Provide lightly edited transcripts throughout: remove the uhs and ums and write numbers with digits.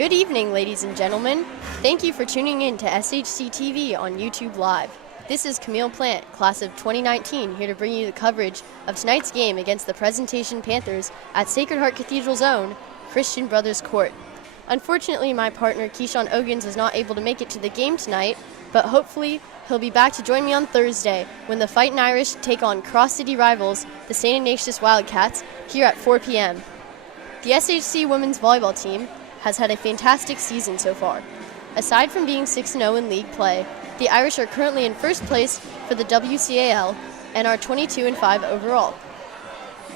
Good evening, ladies and gentlemen. Thank you for tuning in to SHC TV on YouTube Live. This is Camille Plant, class of 2019, here to bring you the coverage of tonight's game against the Presentation Panthers at Sacred Heart Cathedral's own Christian Brothers Court. Unfortunately, my partner Keyshawn Ogans is not able to make it to the game tonight, but hopefully he'll be back to join me on Thursday when the Fightin Irish take on cross-city rivals, the St. Ignatius Wildcats, here at 4 p.m. The SHC women's volleyball team has had a fantastic season so far. Aside from being 6-0 in league play, the Irish are currently in first place for the WCAL and are 22-5 overall.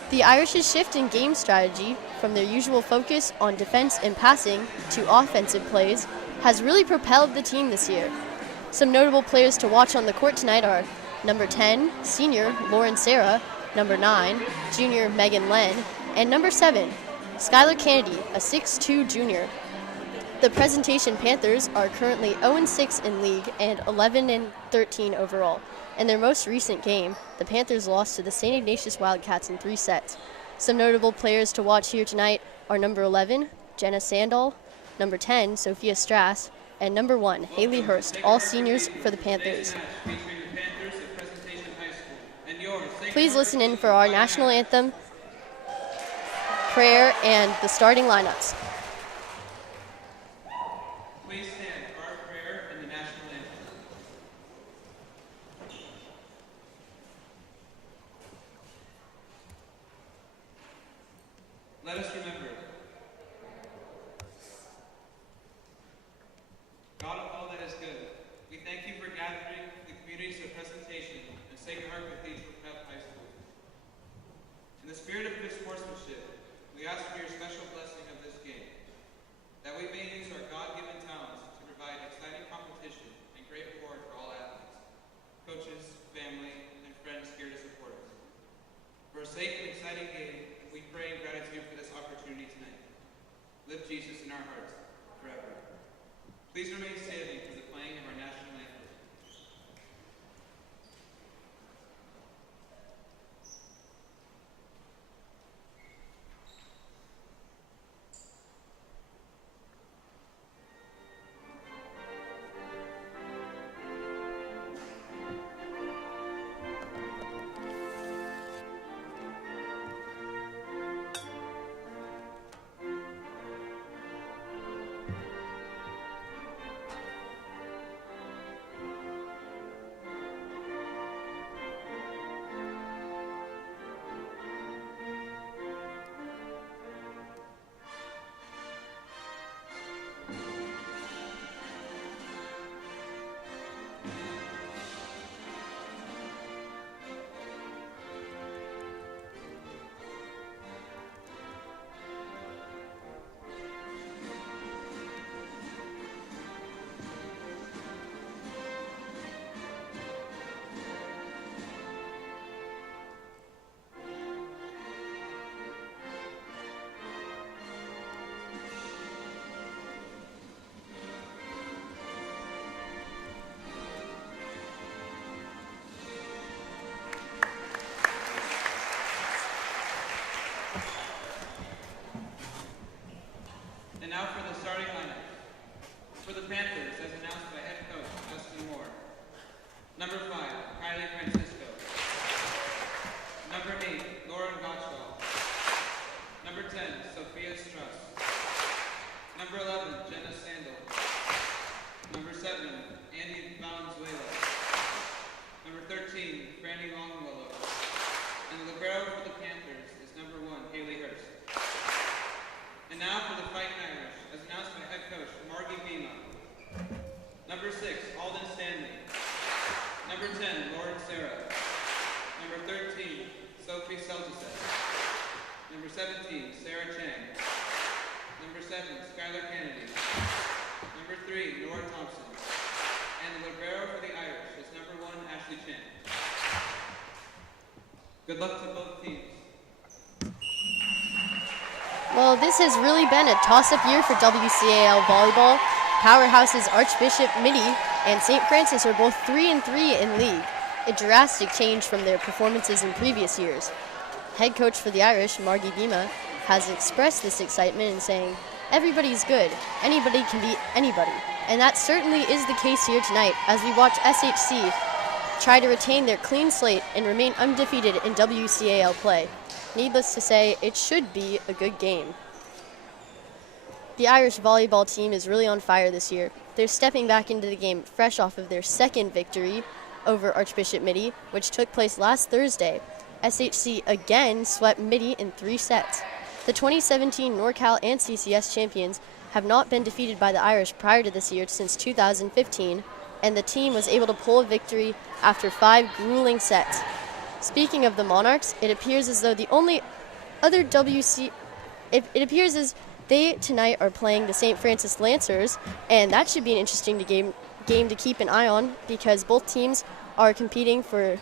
The Irish's shift in game strategy from their usual focus on defense and passing to offensive plays has really propelled the team this year. Some notable players to watch on the court tonight are number 10, senior Lauren Sarah, number 9, junior Megan Len, and number 7, Skylar Kennedy, a 6'2 junior. The Presentation Panthers are currently 0-6 in league and 11-13 overall. In their most recent game, the Panthers lost to the St. Ignatius Wildcats in 3 sets. Some notable players to watch here tonight are number 11, Jenna Sandal, number 10, Sophia Strass, and number 1, Haley Hurst, all seniors for the Panthers. Please listen in for our national anthem, prayer, and the starting lineups. Please stand for our prayer and the national anthem. Let us remember, God of all that is good, we thank you for gathering the communities of Presentation and Sacred Heart Cathedral Prep High School. In the spirit of good sportsmanship, we ask for your special blessing of this game, that we may use our God-given talents to provide exciting competition and great reward for all athletes, coaches, family, and friends here to support us. For a safe and exciting game, we pray in gratitude for this opportunity tonight. Live Jesus in our hearts forever. Please remain standing for the playing of our national anthem. And now for the starting lineup. For the Panthers, as announced by head coach Justin Moore. Number 5, Kylie Francisco. Number 8, Lauren Gottschall. Number 10, Sophia Struss. Number 11, Jenna Sandal. Number 7, Andy Valenzuela. Number 13, Franny Longwillow. And the libero for the Panthers is number 1, Haley Hurst. And now for the Fightin Irish, as announced by head coach Margie Beema. Number 6, Alden Stanley. Number 10, Lauren Sarah. Number 13, Sophie Seltzer. Number 17, Sarah Chang. Number 7, Skylar Kennedy. Number 3, Nora Thompson. And the libero for the Irish is number 1, Ashley Chan. Good luck to both teams. Well, this has really been a toss-up year for WCAL volleyball. Powerhouses Archbishop Mitty and St. Francis are both 3-3 in league, a drastic change from their performances in previous years. Head coach for the Irish, Margie Beema, has expressed this excitement in saying, everybody's good. Anybody can beat anybody. And that certainly is the case here tonight as we watch SHC try to retain their clean slate and remain undefeated in WCAL play. Needless to say, it should be a good game. The Irish volleyball team is really on fire this year. They're stepping back into the game fresh off of their second victory over Archbishop Midi, which took place last Thursday. SHC again swept Midi in 3 sets. The 2017 NorCal and CCS champions have not been defeated by the Irish prior to this year since 2015, and the team was able to pull a victory after 5 grueling sets. Speaking of the Monarchs, it appears as though the only other it appears as they tonight are playing the St. Francis Lancers, and that should be an interesting game to keep an eye on because both teams are competing for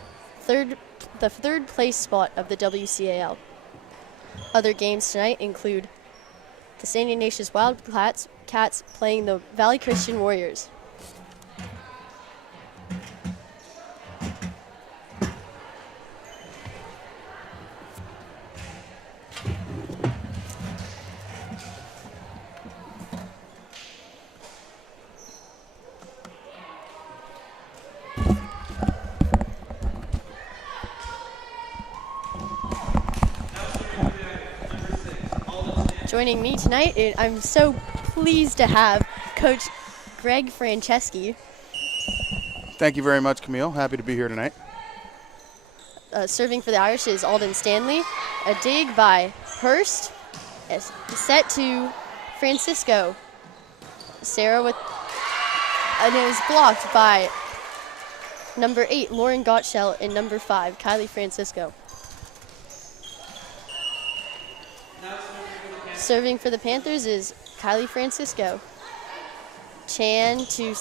the third place spot of the WCAL. Other games tonight include the St. Ignatius Wildcats playing the Valley Christian Warriors. Joining me tonight, I'm so pleased to have Coach Greg Franceschi. Thank you very much, Camille. Happy to be here tonight. Serving for the Irish is Alden Stanley. A dig by Hurst. Set to Francisco. Sarah with... and it was blocked by number 8, Lauren Gottschall, and number 5, Kylie Francisco. Serving for the Panthers is Kylie Francisco. Chan to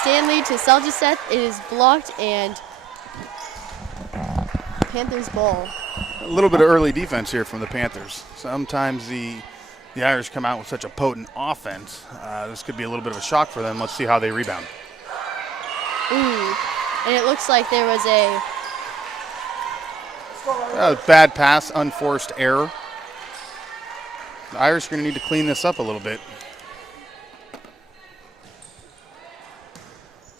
Stanley to Seljaseth. It is blocked and Panthers ball. A little bit of early defense here from the Panthers. Sometimes the Irish come out with such a potent offense. This could be a little bit of a shock for them. Let's see how they rebound. Ooh, and it looks like there was a bad pass, unforced error. The Irish are going to need to clean this up a little bit.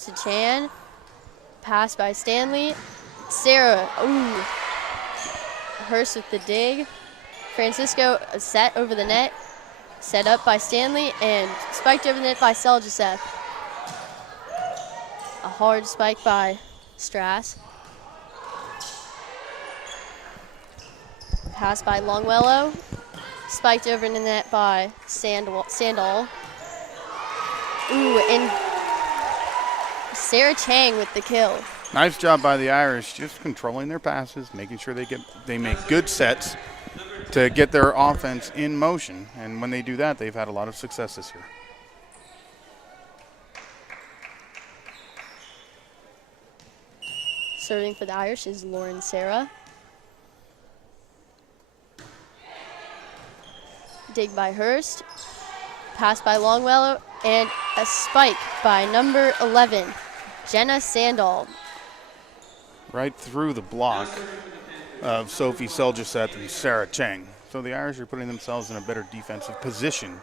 To Chan. Pass by Stanley. Sarah. Ooh. Hurst with the dig. Francisco set over the net. Set up by Stanley and spiked over the net by Seljaseth. A hard spike by Strass. Pass by Longwellow. Spiked over in the net by Sandal. Ooh, and Sarah Chang with the kill. Nice job by the Irish, just controlling their passes, making sure they make good sets to get their offense in motion. And when they do that, they've had a lot of success this year. Serving for the Irish is Lauren Sarah. Dig by Hurst. Pass by Longwellow. And a spike by number 11, Jenna Sandal. Right through the block of Sophie Seljaseth and Sarah Chang. So the Irish are putting themselves in a better defensive position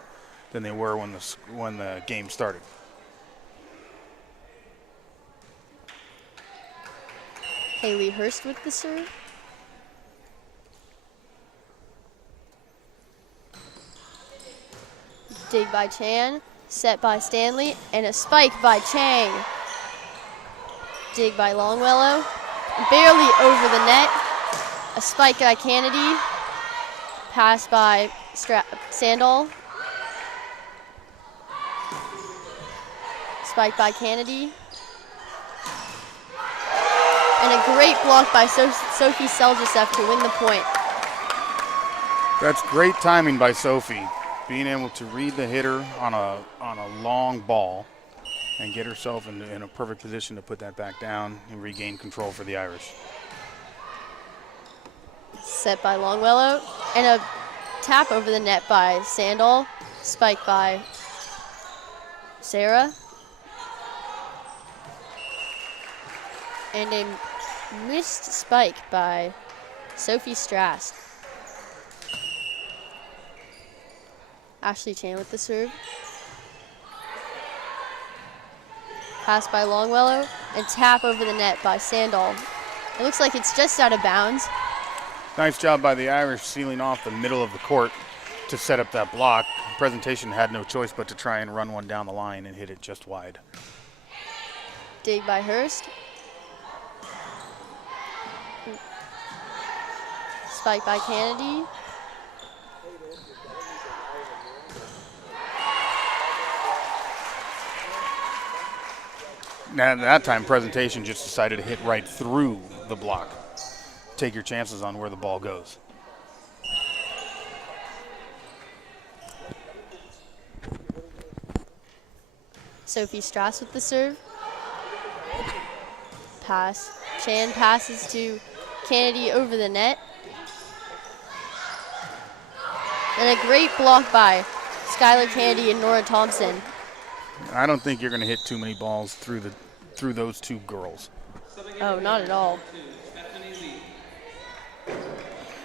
than they were when the game started. Haley Hurst with the serve. Dig by Chan, set by Stanley, and a spike by Chang. Dig by Longwellow, barely over the net. A spike by Kennedy, pass by Sandal. Spike by Kennedy. And a great block by Sophie Seljaseth to win the point. That's great timing by Sophie, being able to read the hitter on a long ball and get herself in a perfect position to put that back down and regain control for the Irish. Set by Longwellow, and a tap over the net by Sandal, spike by Sarah. And a missed spike by Sophie Strass. Ashley Chan with the serve. Pass by Longwellow and tap over the net by Sandal. It looks like it's just out of bounds. Nice job by the Irish sealing off the middle of the court to set up that block. Presentation had no choice but to try and run one down the line and hit it just wide. Dig by Hurst. Spike by Kennedy. Now, that time, Presentation just decided to hit right through the block. Take your chances on where the ball goes. Sophie Strass with the serve. Pass. Chan passes to Kennedy over the net. And a great block by Skylar Kennedy and Nora Thompson. I don't think you're going to hit too many balls through those two girls. Oh, not at all.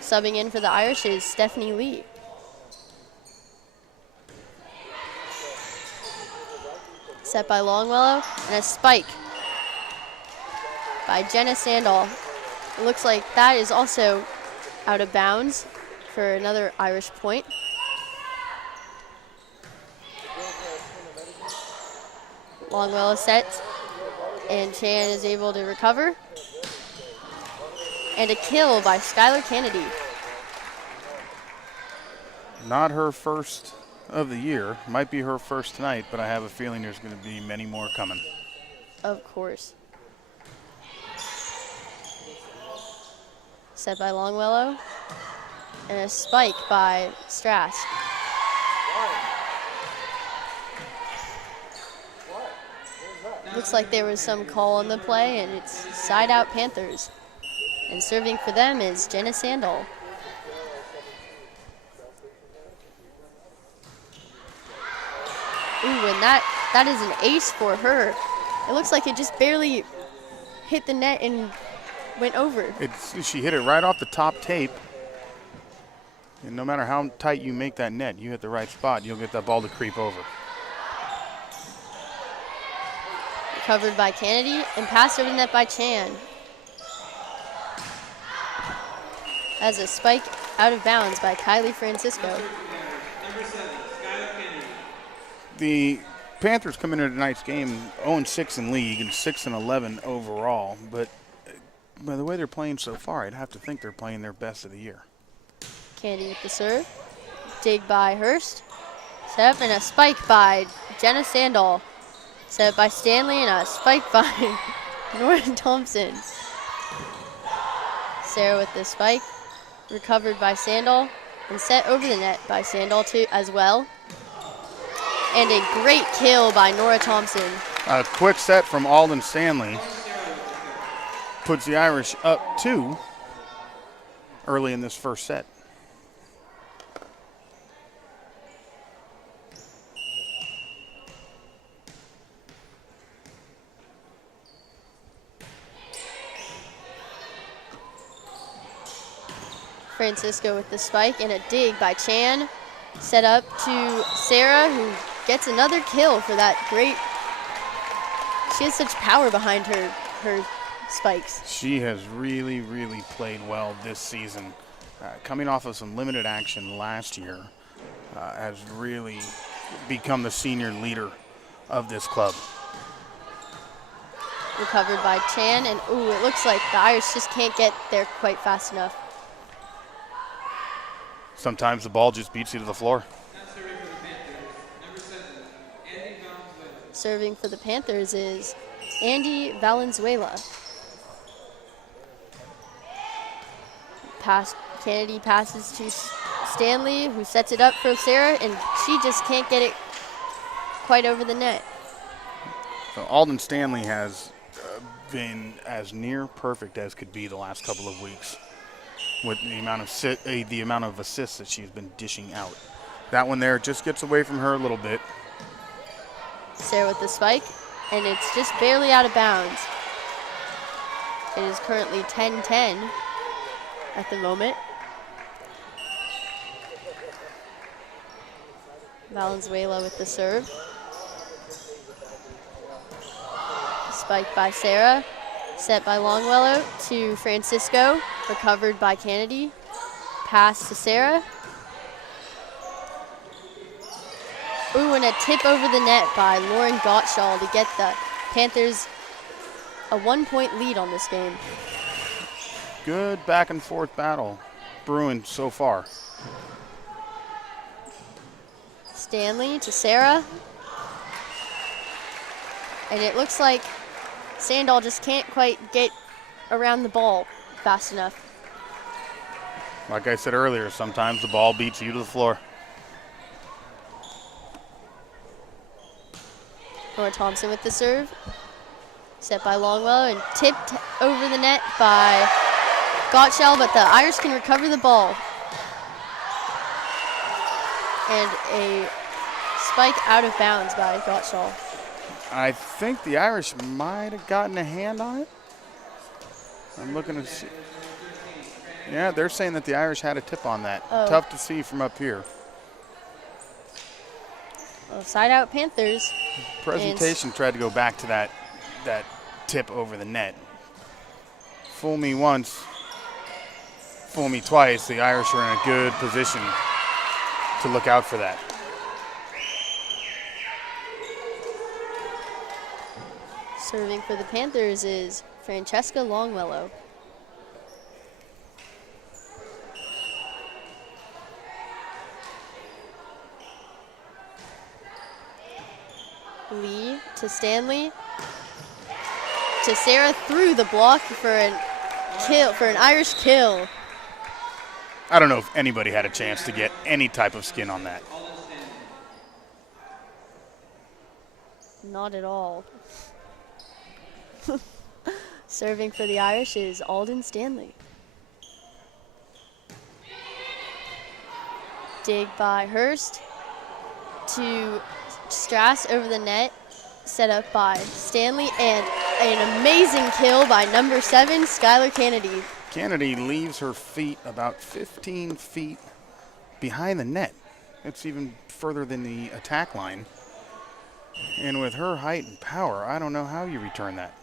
Subbing in for the Irish is Stephanie Lee. Set by Longwellow, and a spike by Jenna Sandal. It looks like that is also out of bounds for another Irish point. Longwellow sets, and Chan is able to recover. And a kill by Skylar Kennedy. Not her first of the year. Might be her first tonight, but I have a feeling there's going to be many more coming. Of course. Set by Longwellow. And a spike by Strass. Looks like there was some call on the play, and it's side out Panthers. And serving for them is Jenna Sandal. Ooh, and that is an ace for her. It looks like it just barely hit the net and went over. She hit it right off the top tape. And no matter how tight you make that net, you hit the right spot, you'll get that ball to creep over. Recovered by Kennedy and passed over the net by Chan. As a spike out of bounds by Kylie Francisco. The Panthers come into tonight's game 0-6 in league and 6-11 overall, but by the way they're playing so far, I'd have to think they're playing their best of the year. Kennedy with the serve. Dig by Hurst. Set up and a spike by Jenna Sandal. Set up by Stanley and a spike by Nora Thompson. Sarah with the spike. Recovered by Sandal and set over the net by Sandal too as well. And a great kill by Nora Thompson. A quick set from Alden Stanley puts the Irish up 2 early in this first set. Francisco with the spike and a dig by Chan. Set up to Sarah, who gets another kill for that great. She has such power behind her spikes. She has really, really played well this season. Coming off of some limited action last year, has really become the senior leader of this club. Recovered by Chan, and ooh, it looks like the Irish just can't get there quite fast enough. Sometimes the ball just beats you to the floor. Serving for the Panthers is Andy Valenzuela. Kennedy passes to Stanley, who sets it up for Sarah, and she just can't get it quite over the net. So Alden Stanley has been as near perfect as could be the last couple of weeks with the amount of assists that she's been dishing out. That one there just gets away from her a little bit. Sarah with the spike, and it's just barely out of bounds. It is currently 10-10 at the moment. Valenzuela with the serve. Spike by Sarah. Set by Longwellow to Francisco. Recovered by Kennedy. Pass to Sarah. Ooh, and a tip over the net by Lauren Gottschall to get the Panthers a 1-point lead on this game. Good back and forth battle brewing so far. Stanley to Sarah. And it looks like Sandahl just can't quite get around the ball fast enough. Like I said earlier, sometimes the ball beats you to the floor. Nora Thompson with the serve. Set by Longwell and tipped over the net by Gottschall, but the Irish can recover the ball. And a spike out of bounds by Gottschall. I think the Irish might have gotten a hand on it. I'm looking to see. Yeah, they're saying that the Irish had a tip on that. Oh. Tough to see from up here. Well, side out Panthers. Presentation tried to go back to that tip over the net. Fool me once, fool me twice. The Irish are in a good position to look out for that. Serving for the Panthers is Francesca Longwellow. Lee to Stanley. To Sarah through the block for an Irish kill. I don't know if anybody had a chance to get any type of skin on that. Not at all. Serving for the Irish is Alden Stanley. Dig by Hurst to Strass over the net, set up by Stanley, and an amazing kill by number 7, Skylar Kennedy. Kennedy leaves her feet about 15 feet behind the net. It's even further than the attack line. And with her height and power, I don't know how you return that.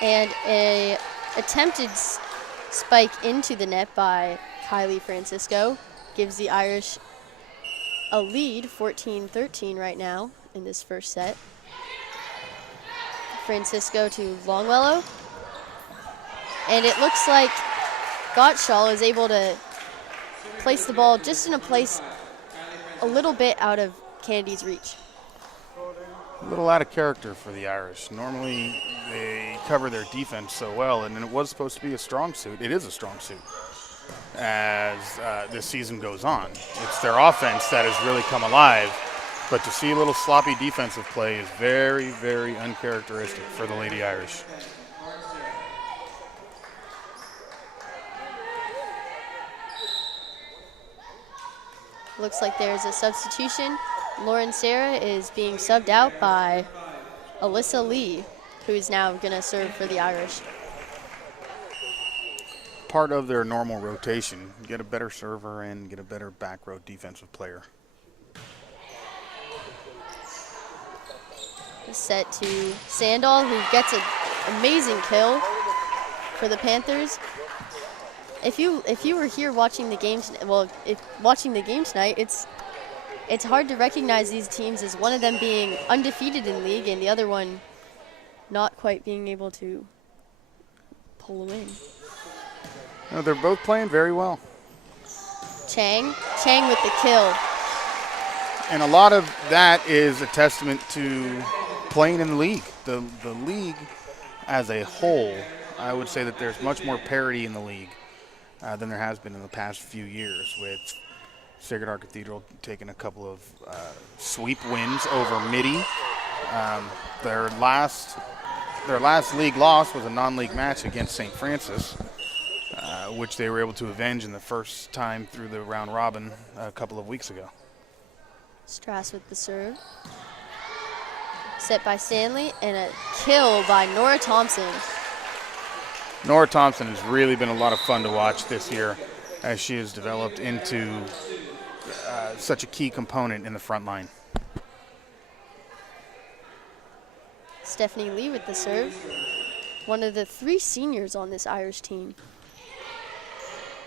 And a attempted spike into the net by Kylie Francisco gives the Irish a lead, 14-13 right now in this first set. Francisco to Longwellow. And it looks like Gottschall is able to place the ball just in a place a little bit out of Kennedy's reach. A little out of character for the Irish. Normally they cover their defense so well, and it was supposed to be a strong suit. It is a strong suit as this season goes on. It's their offense that has really come alive, but to see a little sloppy defensive play is very, very uncharacteristic for the Lady Irish. Looks like there's a substitution. Lauren Sarah is being subbed out by Alyssa Lee, who is now going to serve for the Irish. Part of their normal rotation, get a better server and get a better back row defensive player. Set to Sandahl, who gets an amazing kill for the Panthers. If you were here watching the game, watching the game tonight, it's hard to recognize these teams as one of them being undefeated in league and the other one not quite being able to pull a win. No, they're both playing very well. Chang with the kill. And a lot of that is a testament to playing in the league. The league as a whole, I would say that there's much more parity in the league than there has been in the past few years, with Sacred Heart Cathedral taking a couple of sweep wins over Midi. Their last league loss was a non-league match against St. Francis, which they were able to avenge in the first time through the round robin a couple of weeks ago. Strass with the serve. Set by Stanley and a kill by Nora Thompson. Nora Thompson has really been a lot of fun to watch this year as she has developed into such a key component in the front line. Stephanie Lee with the serve. One of the 3 seniors on this Irish team.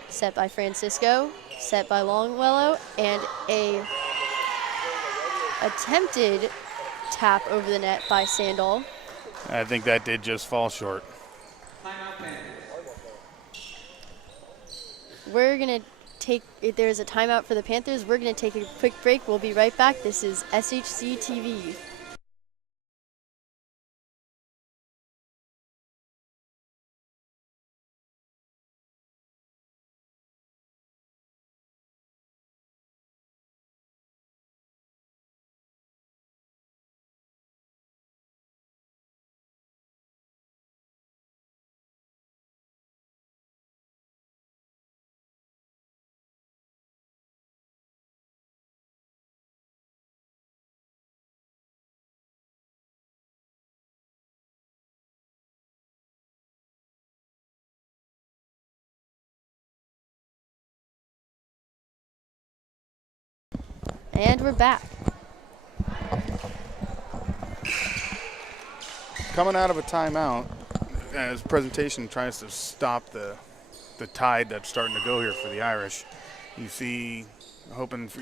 Set by Francisco, set by Longwellow, and a attempted tap over the net by Sandal. I think that did just fall short. We're going to take, if there's a timeout for the Panthers, we're going to take a quick break. We'll be right back. This is SHC TV. And we're back. Coming out of a timeout, as presentation tries to stop the tide that's starting to go here for the Irish. You see,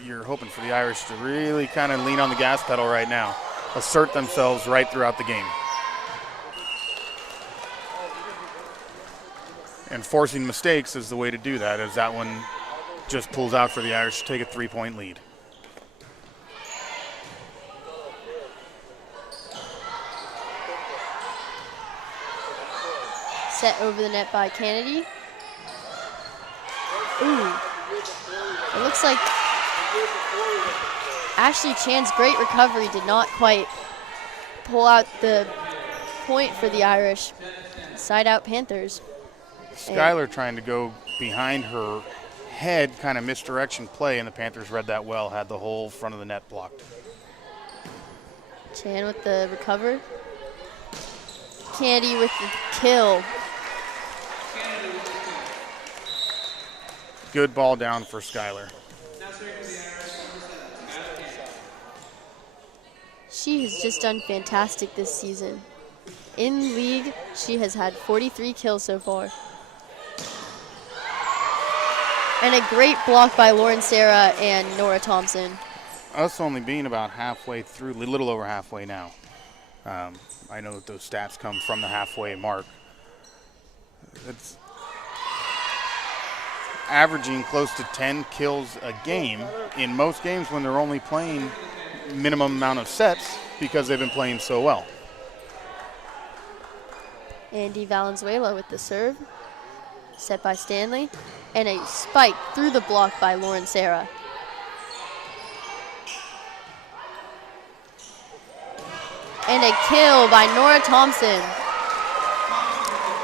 you're hoping for the Irish to really kind of lean on the gas pedal right now, assert themselves right throughout the game. And forcing mistakes is the way to do that, as that one just pulls out for the Irish to take a 3-point lead. Set over the net by Kennedy. Ooh. It looks like Ashley Chan's great recovery did not quite pull out the point for the Irish. Side out Panthers. Skylar trying to go behind her head, kind of misdirection play, and the Panthers read that well, had the whole front of the net blocked. Chan with the recover. Kennedy with the kill. Good ball down for Skylar. She has just done fantastic this season. In league, she has had 43 kills so far. And a great block by Lauren Sarah and Nora Thompson. Us only being about halfway through, a little over halfway now. I know that those stats come from the halfway mark. It's averaging close to 10 kills a game in most games when they're only playing minimum amount of sets because they've been playing so well. Andy Valenzuela with the serve. Set by Stanley. And a spike through the block by Lauren Sarah. And a kill by Nora Thompson.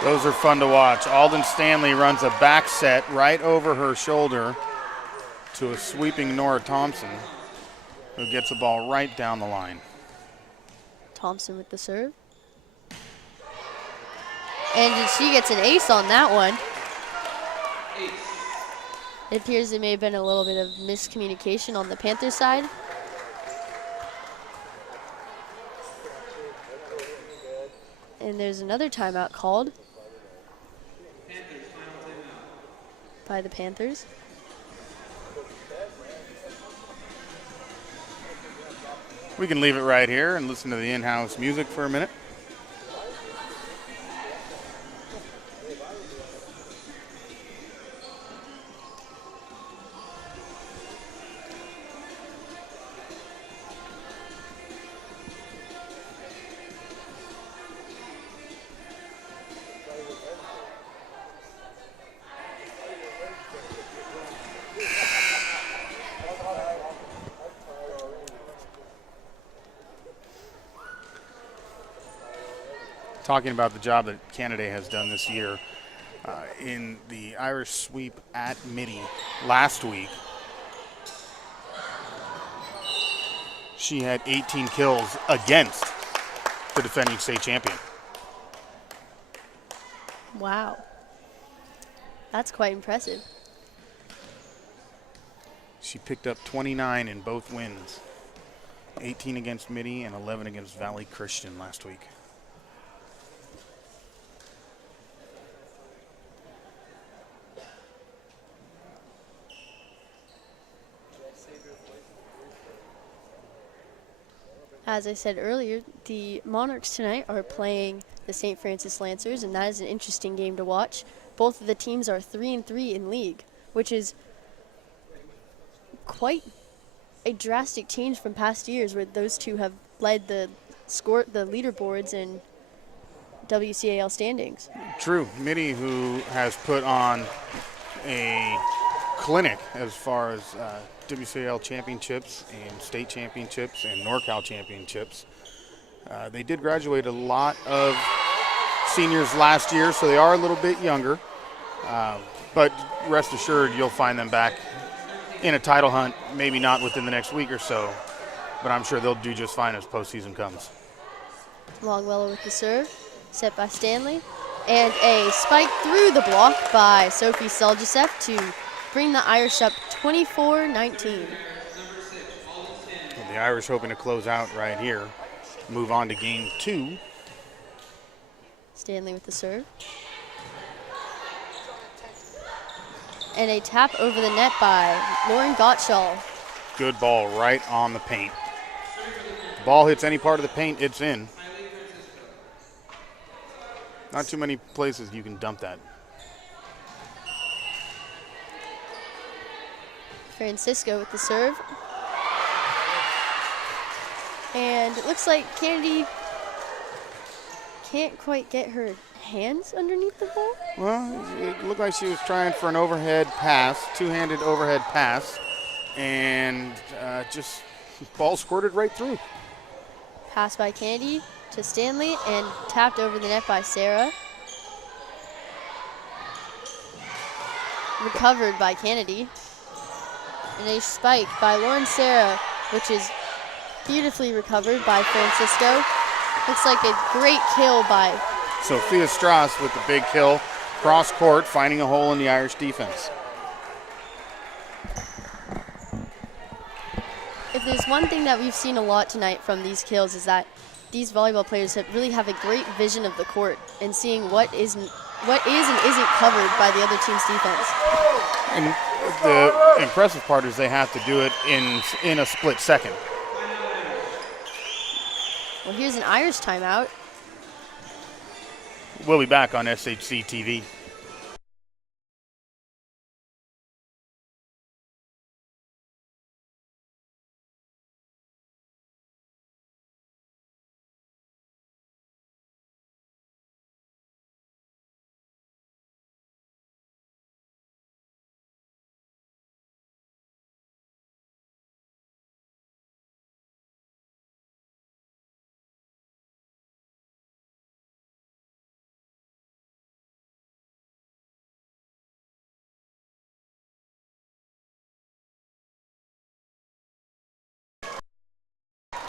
Those are fun to watch. Alden Stanley runs a back set right over her shoulder to a sweeping Nora Thompson, who gets the ball right down the line. Thompson with the serve. And she gets an ace on that one. It appears there may have been a little bit of miscommunication on the Panthers side. And there's another timeout called by the Panthers. We can leave it right here and listen to the in-house music for a minute. Talking about the job that Canada has done this year in the Irish sweep at Midi last week. She had 18 kills against the defending state champion. Wow. That's quite impressive. She picked up 29 in both wins. 18 against Mitty and 11 against Valley Christian last week. As I said earlier, the Monarchs tonight are playing the St. Francis Lancers, and that is an interesting game to watch. Both of the teams are 3-3 in league, which is quite a drastic change from past years where those two have led the leaderboards in WCAL standings. True. Mitty, who has put on a clinic as far as WCAL championships and state championships and NorCal championships. They did graduate a lot of seniors last year, so they are a little bit younger. But rest assured, you'll find them back in a title hunt, maybe not within the next week or so, but I'm sure they'll do just fine as postseason comes. Longwellow with the serve, set by Stanley, and a spike through the block by Sophie Seljasev to bring the Irish up 24-19. The Irish hoping to close out right here, move on to game 2. Stanley with the serve. And a tap over the net by Lauren Gottschall. Good ball right on the paint. Ball hits any part of the paint, it's in. Not too many places you can dump that. Francisco with the serve. And it looks like Kennedy can't quite get her hands underneath the ball. Well, it looked like she was trying for an overhead pass, two-handed overhead pass, and just ball squirted right through. Pass by Kennedy to Stanley and tapped over the net by Sarah. Recovered by Kennedy. And a spike by Lauren Sarah, which is beautifully recovered by Francisco. Looks like a great kill by Sophia Strauss with the big kill, cross court, finding a hole in the Irish defense. If there's one thing that we've seen a lot tonight from these kills is that these volleyball players really have a great vision of the court and seeing what is and isn't covered by the other team's defense. And the impressive part is they have to do it in a split second. Well, here's an Irish timeout. We'll be back on SHC TV.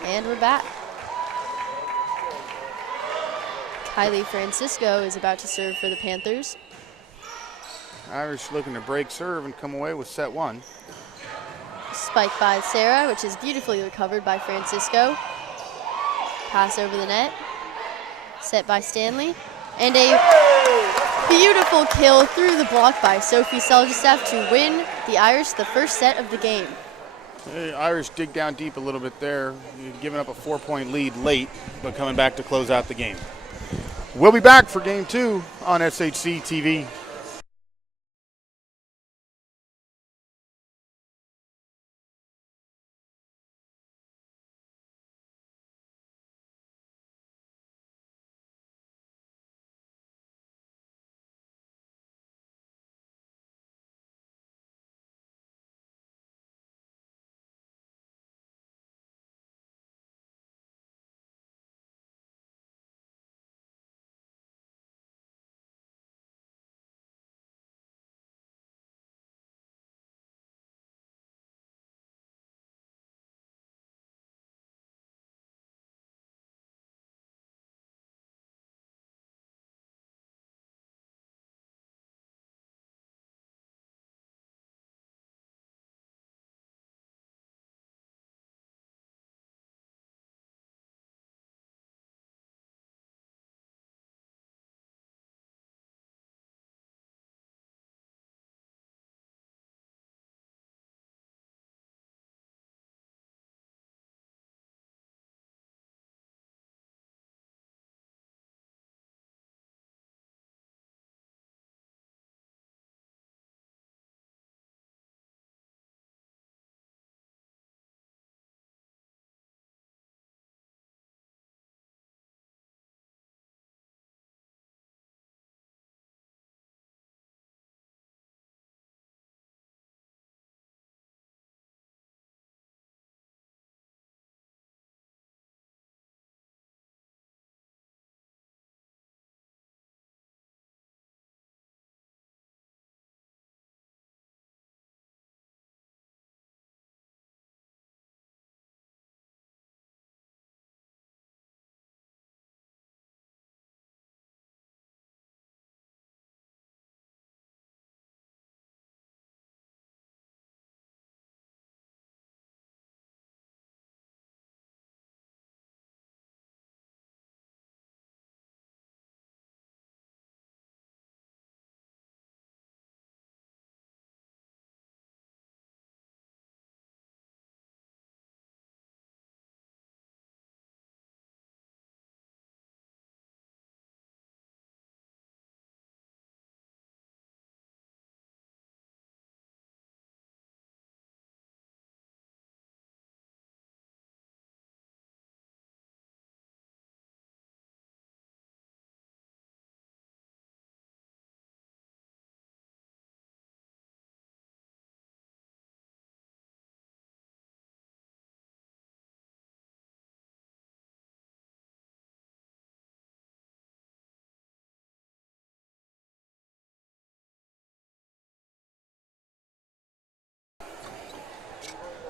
And we're back. Kylie Francisco is about to serve for the Panthers. Irish looking to break serve and come away with set 1. Spike by Sarah, which is beautifully recovered by Francisco. Pass over the net. Set by Stanley. And a beautiful kill through the block by Sophie Seljasev to win the Irish the first set of the game. The Irish dig down deep a little bit there, giving up a 4-point lead late, but coming back to close out the game. We'll be back for game 2 on SHC TV.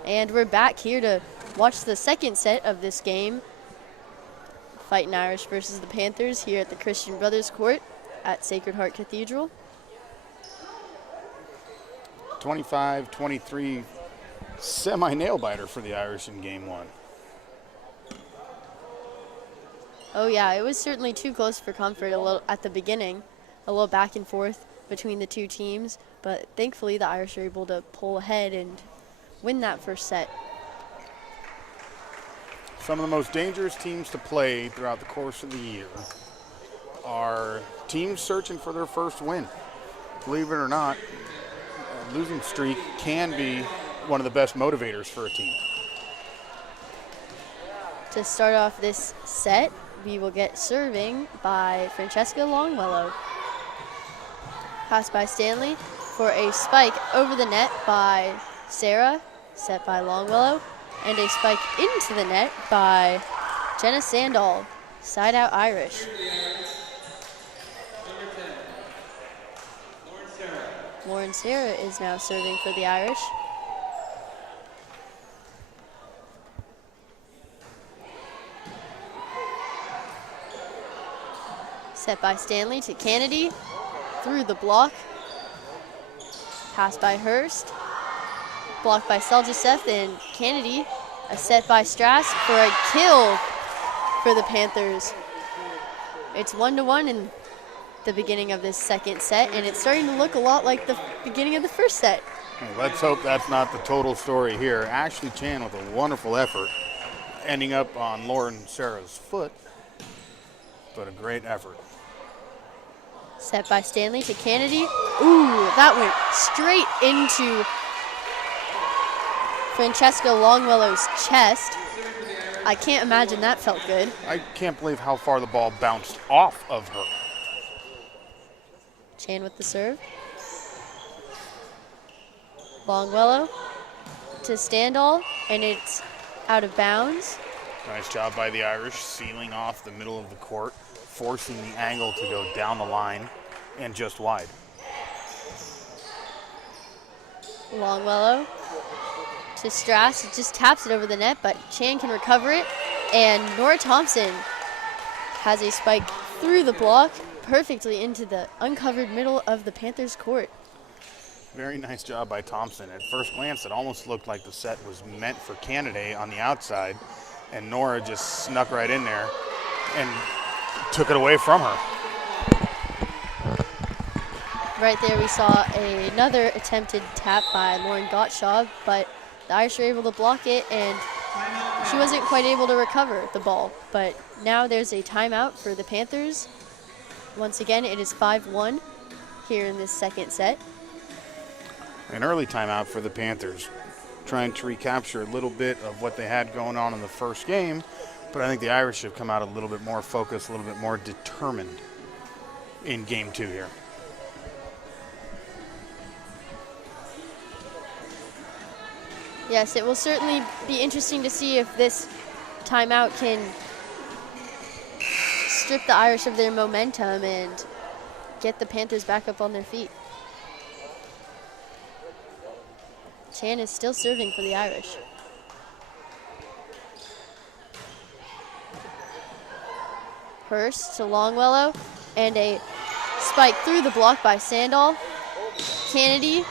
And we're back here to watch the second set of this game. Fightin Irish versus the Panthers here at the Christian Brothers Court at Sacred Heart Cathedral. 25-23 semi-nail biter for the Irish in game one. Oh yeah, it was certainly too close for comfort a little at the beginning. A little back and forth between the two teams, but thankfully the Irish are able to pull ahead and win that first set. Some of the most dangerous teams to play throughout the course of the year are teams searching for their first win. Believe it or not, a losing streak can be one of the best motivators for a team. To start off this set, we will get serving by Francesca Longwellow. Pass by Stanley for a spike over the net by Sarah, set by Longwellow, and a spike into the net by Jenna Sandall, side out Irish. Lauren Sarah is now serving for the Irish. Set by Stanley to Kennedy, through the block. Pass by Hurst, blocked by Seljasev, and Kennedy, a set by Strass for a kill for the Panthers. It's 1-1 in the beginning of this second set, and it's starting to look a lot like the beginning of the first set. Hey, let's hope that's not the total story here. Ashley Chan with a wonderful effort, ending up on Lauren Sarah's foot, but a great effort. Set by Stanley to Kennedy. Ooh, that went straight into Francesca Longwellow's chest. I can't imagine that felt good. I can't believe how far the ball bounced off of her. Chan with the serve. Longwellow to Standall, and it's out of bounds. Nice job by the Irish, sealing off the middle of the court, forcing the angle to go down the line and just wide. Longwellow to Strass, it just taps it over the net, but Chan can recover it, and Nora Thompson has a spike through the block perfectly into the uncovered middle of the Panthers court. Very nice job by Thompson. At first glance, it almost looked like the set was meant for Canada on the outside, and Nora just snuck right in there and took it away from her. Right there we saw another attempted tap by Lauren Gottschalk, but the Irish were able to block it, and she wasn't quite able to recover the ball. But now there's a timeout for the Panthers. Once again, it is 5-1 here in this second set. An early timeout for the Panthers, trying to recapture a little bit of what they had going on in the first game, but I think the Irish have come out a little bit more focused, a little bit more determined in game two here. Yes, it will certainly be interesting to see if this timeout can strip the Irish of their momentum and get the Panthers back up on their feet. Chan is still serving for the Irish. Hurst to Longwellow, and a spike through the block by Sandall. Kennedy,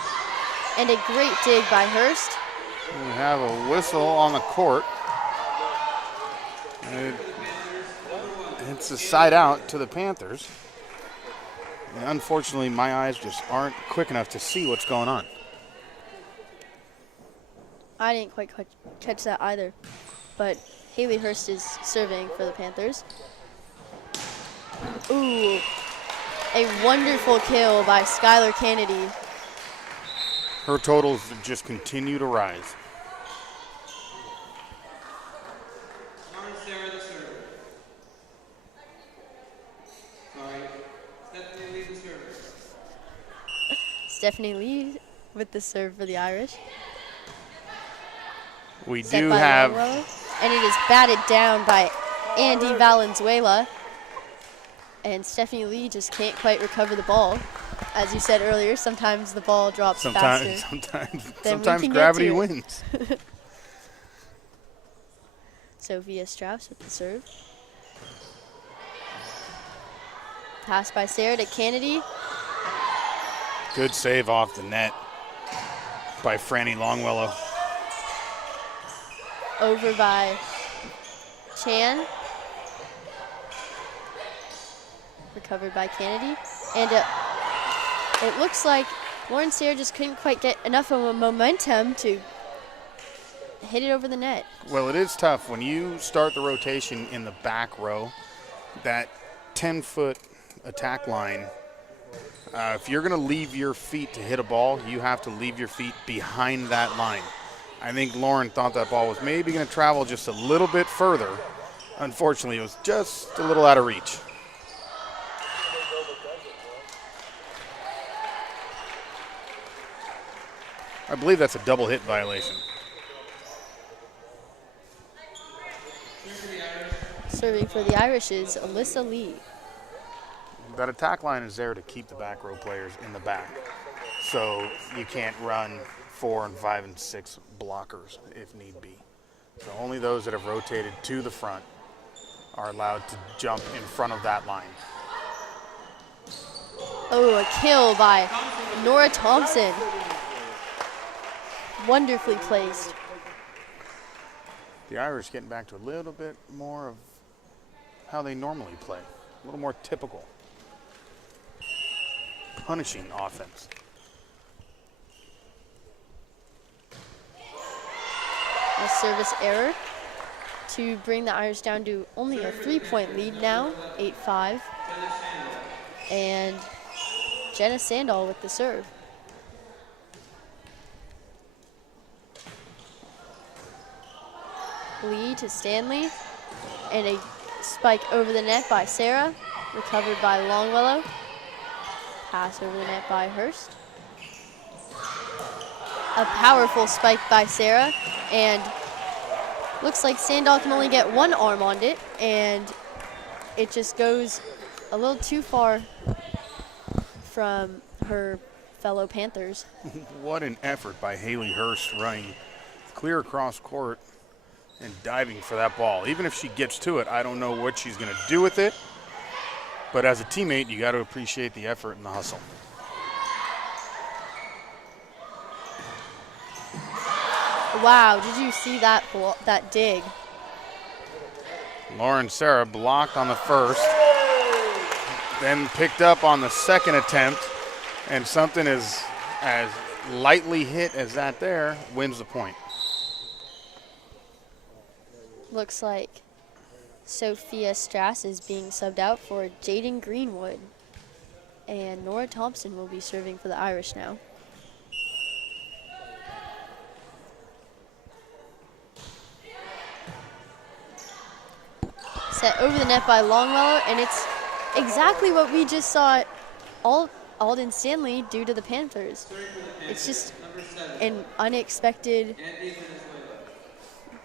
and a great dig by Hurst. We have a whistle on the court. It's a side out to the Panthers. And unfortunately, my eyes just aren't quick enough to see what's going on. I didn't quite catch that either, but Haley Hurst is serving for the Panthers. Ooh, a wonderful kill by Skylar Kennedy. Her totals just continue to rise. Lauren Sarah the server. Sorry, Stephanie Lee the server. Stephanie Lee with the serve for the Irish. We Set do by have Longwellow, and it is batted down by Andy Valenzuela. And Stephanie Lee just can't quite recover the ball. As you said earlier, sometimes the ball drops faster. sometimes gravity wins. Sophia Strauss with the serve. Pass by Sarah to Kennedy. Good save off the net by Franny Longwellow. Over by Chan. Recovered by Kennedy. And it looks like Lauren Sayre just couldn't quite get enough of a momentum to hit it over the net. Well, it is tough when you start the rotation in the back row, that 10-foot attack line. If you're going to leave your feet to hit a ball, you have to leave your feet behind that line. I think Lauren thought that ball was maybe going to travel just a little bit further. Unfortunately, it was just a little out of reach. I believe that's a double hit violation. Serving for the Irish is Alyssa Lee. That attack line is there to keep the back row players in the back. So you can't run 4 and 5 and 6 blockers if need be. So only those that have rotated to the front are allowed to jump in front of that line. Oh, a kill by Nora Thompson. Wonderfully placed. The Irish getting back to a little bit more of how they normally play. A little more typical. Punishing offense. A service error to bring the Irish down to only a 3-point lead now, 8-5. And Jenna Sandall with the serve. Lee to Stanley, and a spike over the net by Sarah, recovered by Longwellow. Pass over the net by Hurst. A powerful spike by Sarah, and looks like Sandall can only get one arm on it, and it just goes a little too far from her fellow Panthers. What an effort by Haley Hurst running clear across court and diving for that ball. Even if she gets to it, I don't know what she's going to do with it. But as a teammate, you got to appreciate the effort and the hustle. Wow, did you see that dig? Lauren Sarah blocked on the first, then picked up on the second attempt, and something as lightly hit as that there wins the point. Looks like Sophia Strauss is being subbed out for Jaden Greenwood. And Nora Thompson will be serving for the Irish now. Set over the net by Longwellow, and it's exactly what we just saw Alden Stanley do to the Panthers. It's just an unexpected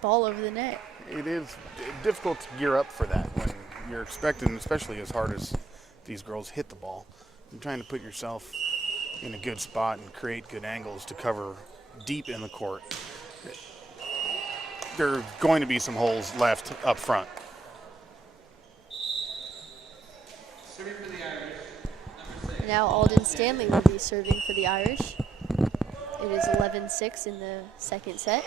ball over the net. It is difficult to gear up for that when you're expecting, especially as hard as these girls hit the ball. You're trying to put yourself in a good spot and create good angles to cover deep in the court. There are going to be some holes left up front. Now Alden Stanley will be serving for the Irish. It is 11-6 in the second set.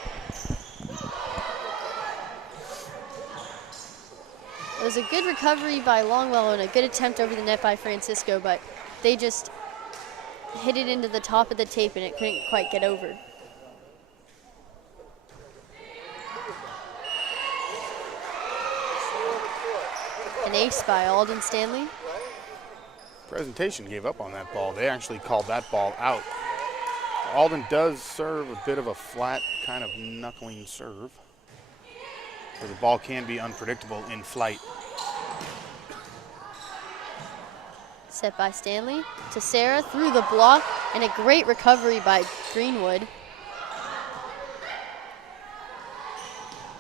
It was a good recovery by Longwellow and a good attempt over the net by Francisco, but they just hit it into the top of the tape and it couldn't quite get over. An ace by Alden Stanley. Presentation gave up on that ball. They actually called that ball out. Alden does serve a bit of a flat, kind of knuckling serve, where the ball can be unpredictable in flight. Set by Stanley to Sarah through the block, and a great recovery by Greenwood.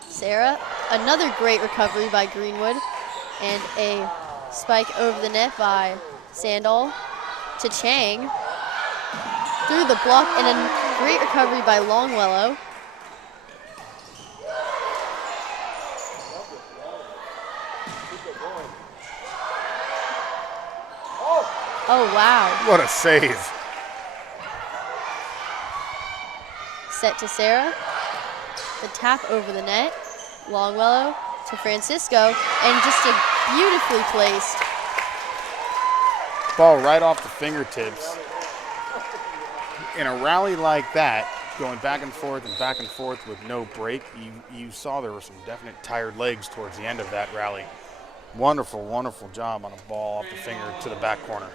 Sarah, another great recovery by Greenwood, and a spike over the net by Sandall to Chang. Through the block, and a great recovery by Longwellow. Oh, wow. What a save. Set to Sarah. The tap over the net. Longwellow to Francisco, and just a beautifully placed. Ball right off the fingertips. In a rally like that, going back and forth with no break, you saw there were some definite tired legs towards the end of that rally. Wonderful, wonderful job on a ball off the finger to the back corner.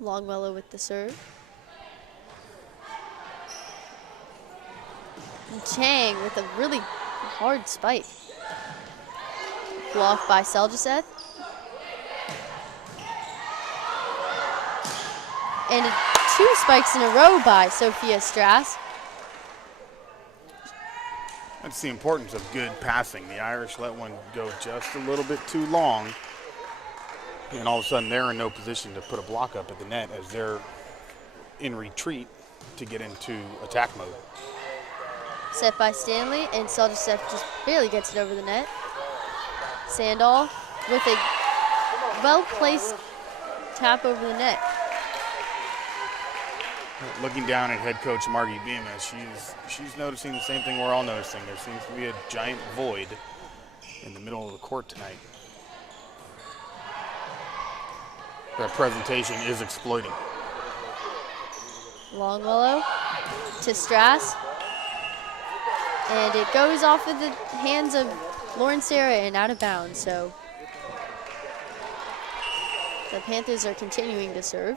Longwellow with the serve. And Chang with a really hard spike. Blocked by Seljaceth. And 2 spikes in a row by Sophia Strass. That's the importance of good passing. The Irish let one go just a little bit too long, and all of a sudden they're in no position to put a block up at the net as they're in retreat to get into attack mode. Set by Stanley, and Seljaceth just barely gets it over the net. Sandal with a well-placed tap over the net. Looking down at head coach Margie Bemis, she's noticing the same thing we're all noticing. There seems to be a giant void in the middle of the court tonight. That presentation is exploiting. Longwellow to Strass. And it goes off of the hands of Lauren Sarah and out of bounds, so the Panthers are continuing to serve.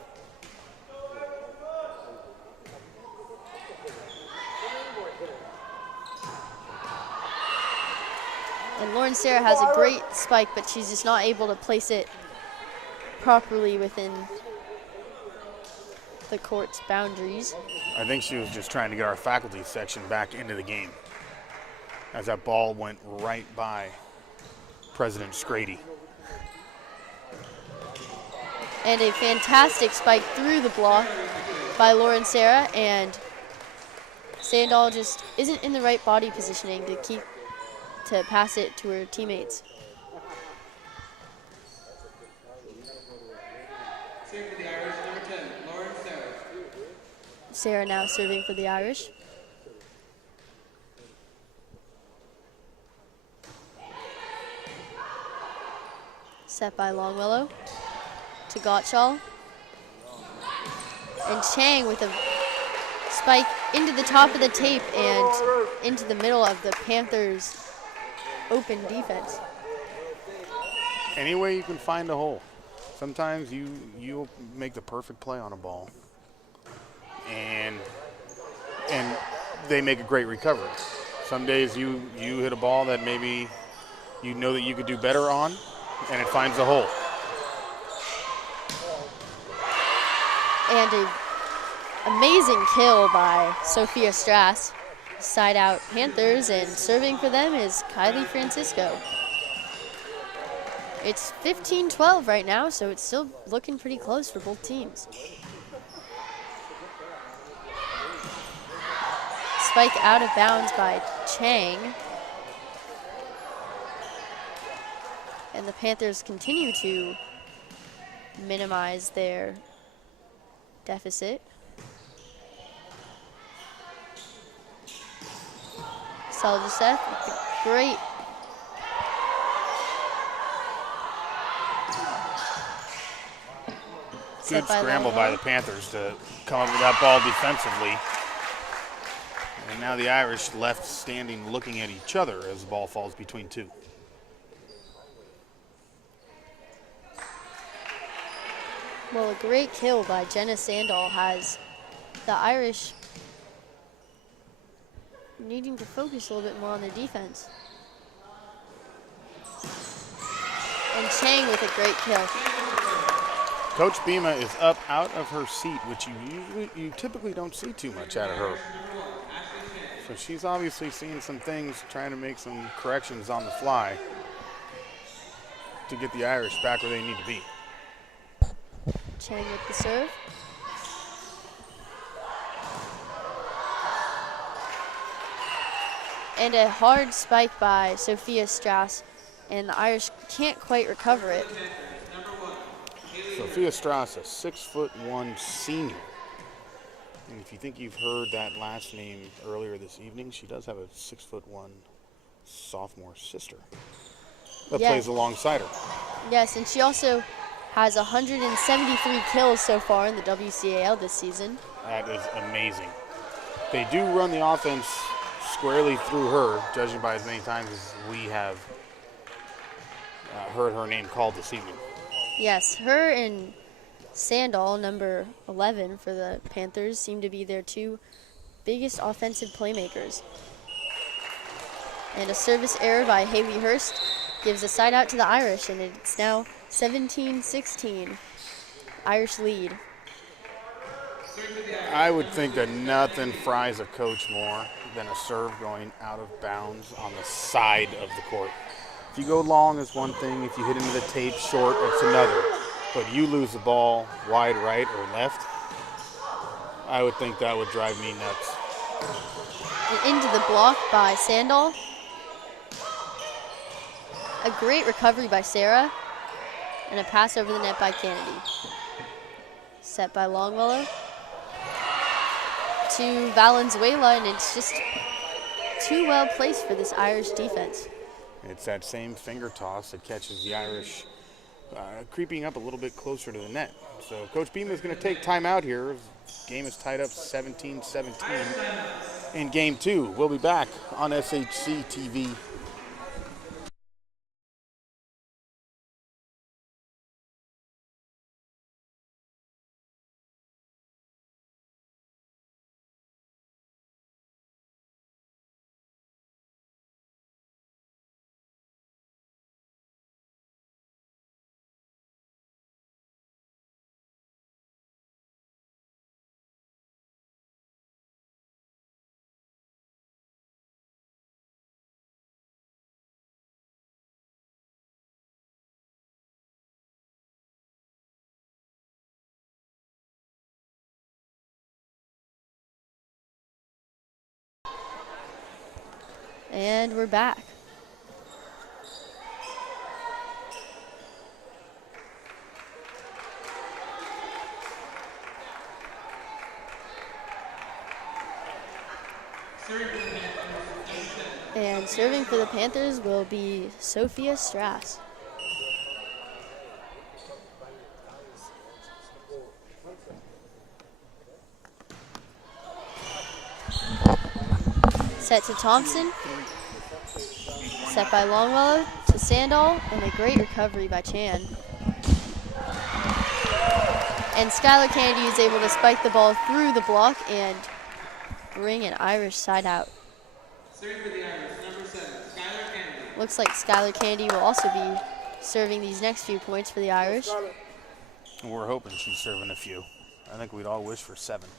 And Lauren Sarah has a great spike, but she's just not able to place it properly within the court's boundaries. I think she was just trying to get our faculty section back into the game as that ball went right by President Scrady. And a fantastic spike through the block by Lauren Sarah, and Sandal just isn't in the right body positioning to pass it to her teammates. Serving for the Irish, number 10, Lauren Sarah. Sarah now serving for the Irish. Set by Longwellow to Gottschall. And Chang with a spike into the top of the tape and into the middle of the Panthers' open defense. Any way you can find a hole. Sometimes you'll make the perfect play on a ball, and they make a great recovery. Some days you hit a ball that maybe you know that you could do better on, and it finds the hole. And an amazing kill by Sophia Strass. Side out Panthers, and serving for them is Kylie Francisco. It's 15-12 right now, so it's still looking pretty close for both teams. Spike out of bounds by Chang. And the Panthers continue to minimize their deficit. Seljaceth with the great good scramble by the Panthers to come up with that ball defensively. And now the Irish left standing looking at each other as the ball falls between two. Well, a great kill by Jenna Sandal has the Irish needing to focus a little bit more on their defense. And Chang with a great kill. Coach Bima is up out of her seat, which you typically don't see too much out of her. So she's obviously seeing some things, trying to make some corrections on the fly to get the Irish back where they need to be. Chang with the serve. And a hard spike by Sophia Strass and the Irish can't quite recover it. Sophia Strauss, a 6'1" senior. And if you think you've heard that last name earlier this evening, she does have a 6'1" sophomore sister that plays alongside her. Yes, and she also has 173 kills so far in the WCAL this season. That is amazing. They do run the offense squarely through her, judging by as many times as we have heard her name called this evening. Yes, her and Sandal, number 11 for the Panthers, seem to be their two biggest offensive playmakers. And a service error by Haley Hurst gives a side out to the Irish, and it's now 17-16. Irish lead. I would think that nothing fries a coach more than a serve going out of bounds on the side of the court. If you go long, it's one thing. If you hit into the tape short, it's another. But you lose the ball wide right or left, I would think that would drive me nuts. And into the block by Sandal. A great recovery by Sarah. And a pass over the net by Kennedy. Set by Longwellow to Valenzuela, and it's just too well placed for this Irish defense. It's that same finger toss that catches the Irish creeping up a little bit closer to the net. So Coach Beam is going to take time out here. Game is tied up 17-17 in game 2. We'll be back on SHC TV. And we're back. And serving for the Panthers will be Sophia Strauss. Set to Thompson. Set by Longwellow to Sandal, and a great recovery by Chan. And Skylar Kennedy is able to spike the ball through the block and bring an Irish side out. Serving for the Irish, number 7, Skylar Kennedy. Looks like Skylar Kennedy will also be serving these next few points for the Irish. We're hoping she's serving a few. I think we'd all wish for 7.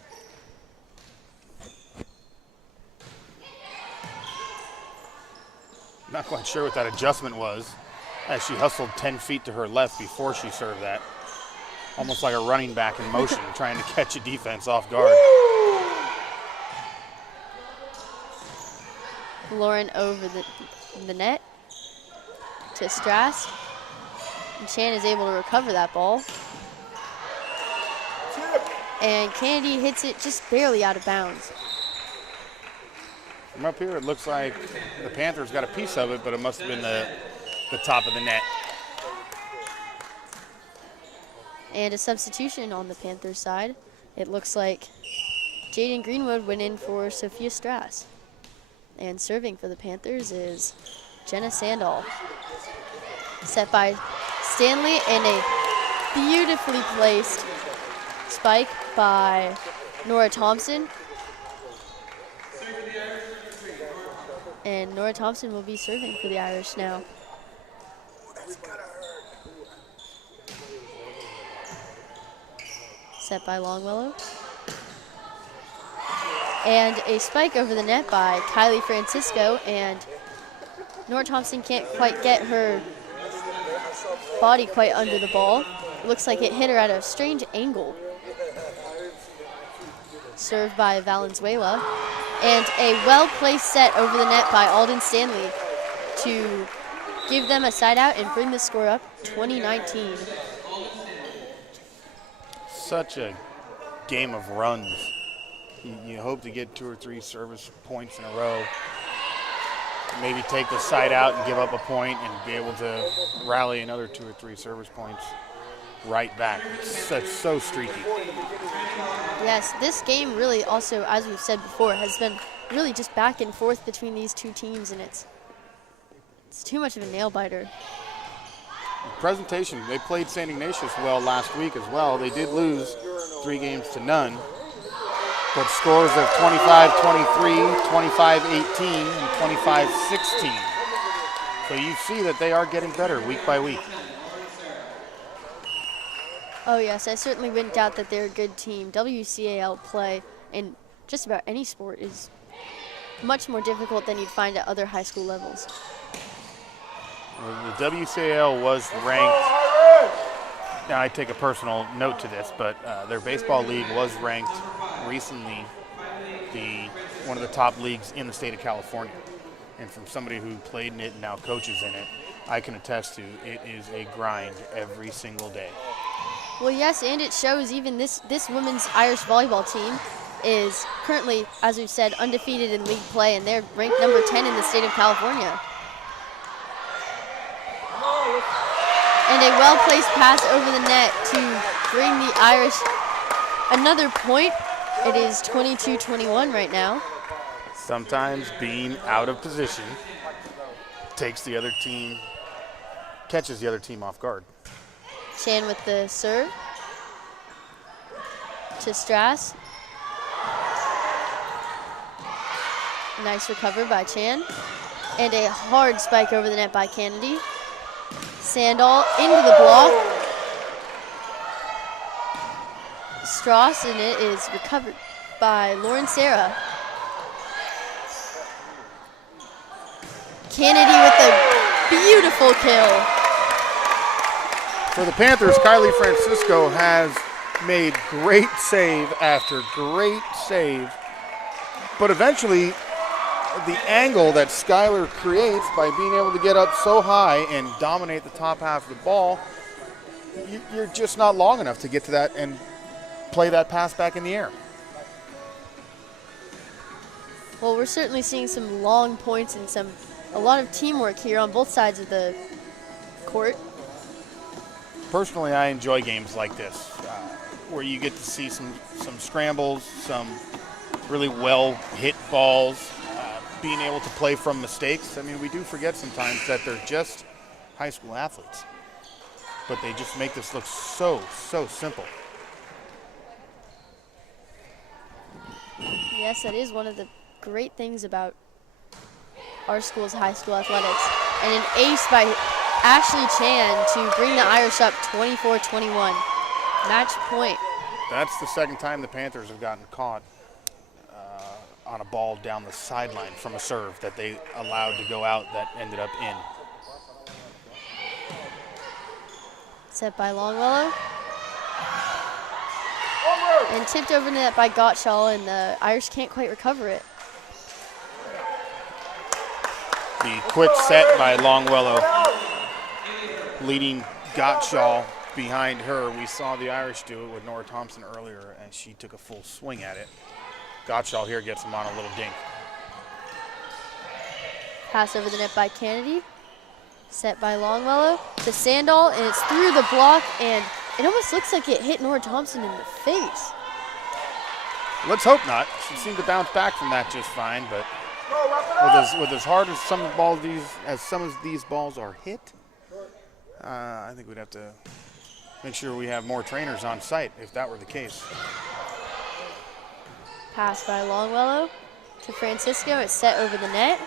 Not quite sure what that adjustment was, as she hustled 10 feet to her left before she served that. Almost like a running back in motion, trying to catch a defense off guard. Lauren over the net to Strauss. And Chan is able to recover that ball. And Kennedy hits it just barely out of bounds. From up here, it looks like the Panthers got a piece of it, but it must have been the top of the net. And a substitution on the Panthers side. It looks like Jaden Greenwood went in for Sophia Strauss. And serving for the Panthers is Jenna Sandal. Set by Stanley, and a beautifully placed spike by Nora Thompson. And Nora Thompson will be serving for the Irish now. Set by Longwellow. And a spike over the net by Kylie Francisco, and Nora Thompson can't quite get her body quite under the ball. Looks like it hit her at a strange angle. Served by Valenzuela. And a well-placed set over the net by Alden Stanley to give them a side out and bring the score up 20-19. Such a game of runs. You hope to get 2 or 3 service points in a row. Maybe take the side out and give up a point and be able to rally another 2 or 3 service points right back. It's so streaky. Yes, this game really also, as we've said before, has been really just back and forth between these two teams, and it's too much of a nail biter. Presentation, they played St. Ignatius well last week as well. They did lose 3-0, but scores of 25-23, 25-18, and 25-16. So you see that they are getting better week by week. Oh yes, I certainly wouldn't doubt that they're a good team. WCAL play in just about any sport is much more difficult than you'd find at other high school levels. The WCAL was ranked, now I take a personal note to this, but their baseball league was ranked recently one of the top leagues in the state of California. And from somebody who played in it and now coaches in it, I can attest to it is a grind every single day. Well, yes, and it shows. Even this women's Irish volleyball team is currently, as we've said, undefeated in league play, and they're ranked number 10 in the state of California. And a well-placed pass over the net to bring the Irish another point. It is 22-21 right now. Sometimes being out of position catches the other team off guard. Chan with the serve to Strass. Nice recover by Chan. And a hard spike over the net by Kennedy. Sandal into the block. Strauss, and it is recovered by Lauren Sarah. Kennedy with a beautiful kill. For the Panthers, Kylie Francisco has made great save after great save, but eventually the angle that Skylar creates by being able to get up so high and dominate the top half of the ball, you're just not long enough to get to that and play that pass back in the air. Well, we're certainly seeing some long points and a lot of teamwork here on both sides of the court. Personally, I enjoy games like this, where you get to see some scrambles, some really well hit balls, being able to play from mistakes. I mean, we do forget sometimes that they're just high school athletes, but they just make this look so simple. Yes, that is one of the great things about our school's high school athletics. And an ace by Ashley Chan to bring the Irish up 24-21. Match point. That's the second time the Panthers have gotten caught on a ball down the sideline from a serve that they allowed to go out that ended up in. Set by Longwellow. And tipped over net by Gottschall, and the Irish can't quite recover it. The quick set by Longwellow, leading Gottschall behind her. We saw the Irish do it with Nora Thompson earlier, and she took a full swing at it. Gottschall here gets him on a little dink. Pass over the net by Kennedy. Set by Longwellow to Sandal, and it's through the block, and it almost looks like it hit Nora Thompson in the face. Let's hope not. She seemed to bounce back from that just fine, but with as hard as some of these balls are hit, I think we'd have to make sure we have more trainers on site if that were the case. Pass by Longwellow to Francisco. It's set over the net.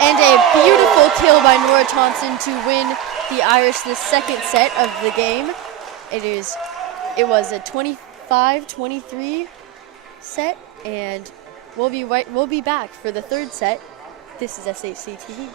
And a beautiful kill by Nora Thompson to win the Irish the second set of the game. It was a 25-23 set, and we'll be back for the third set. This is SHC TV.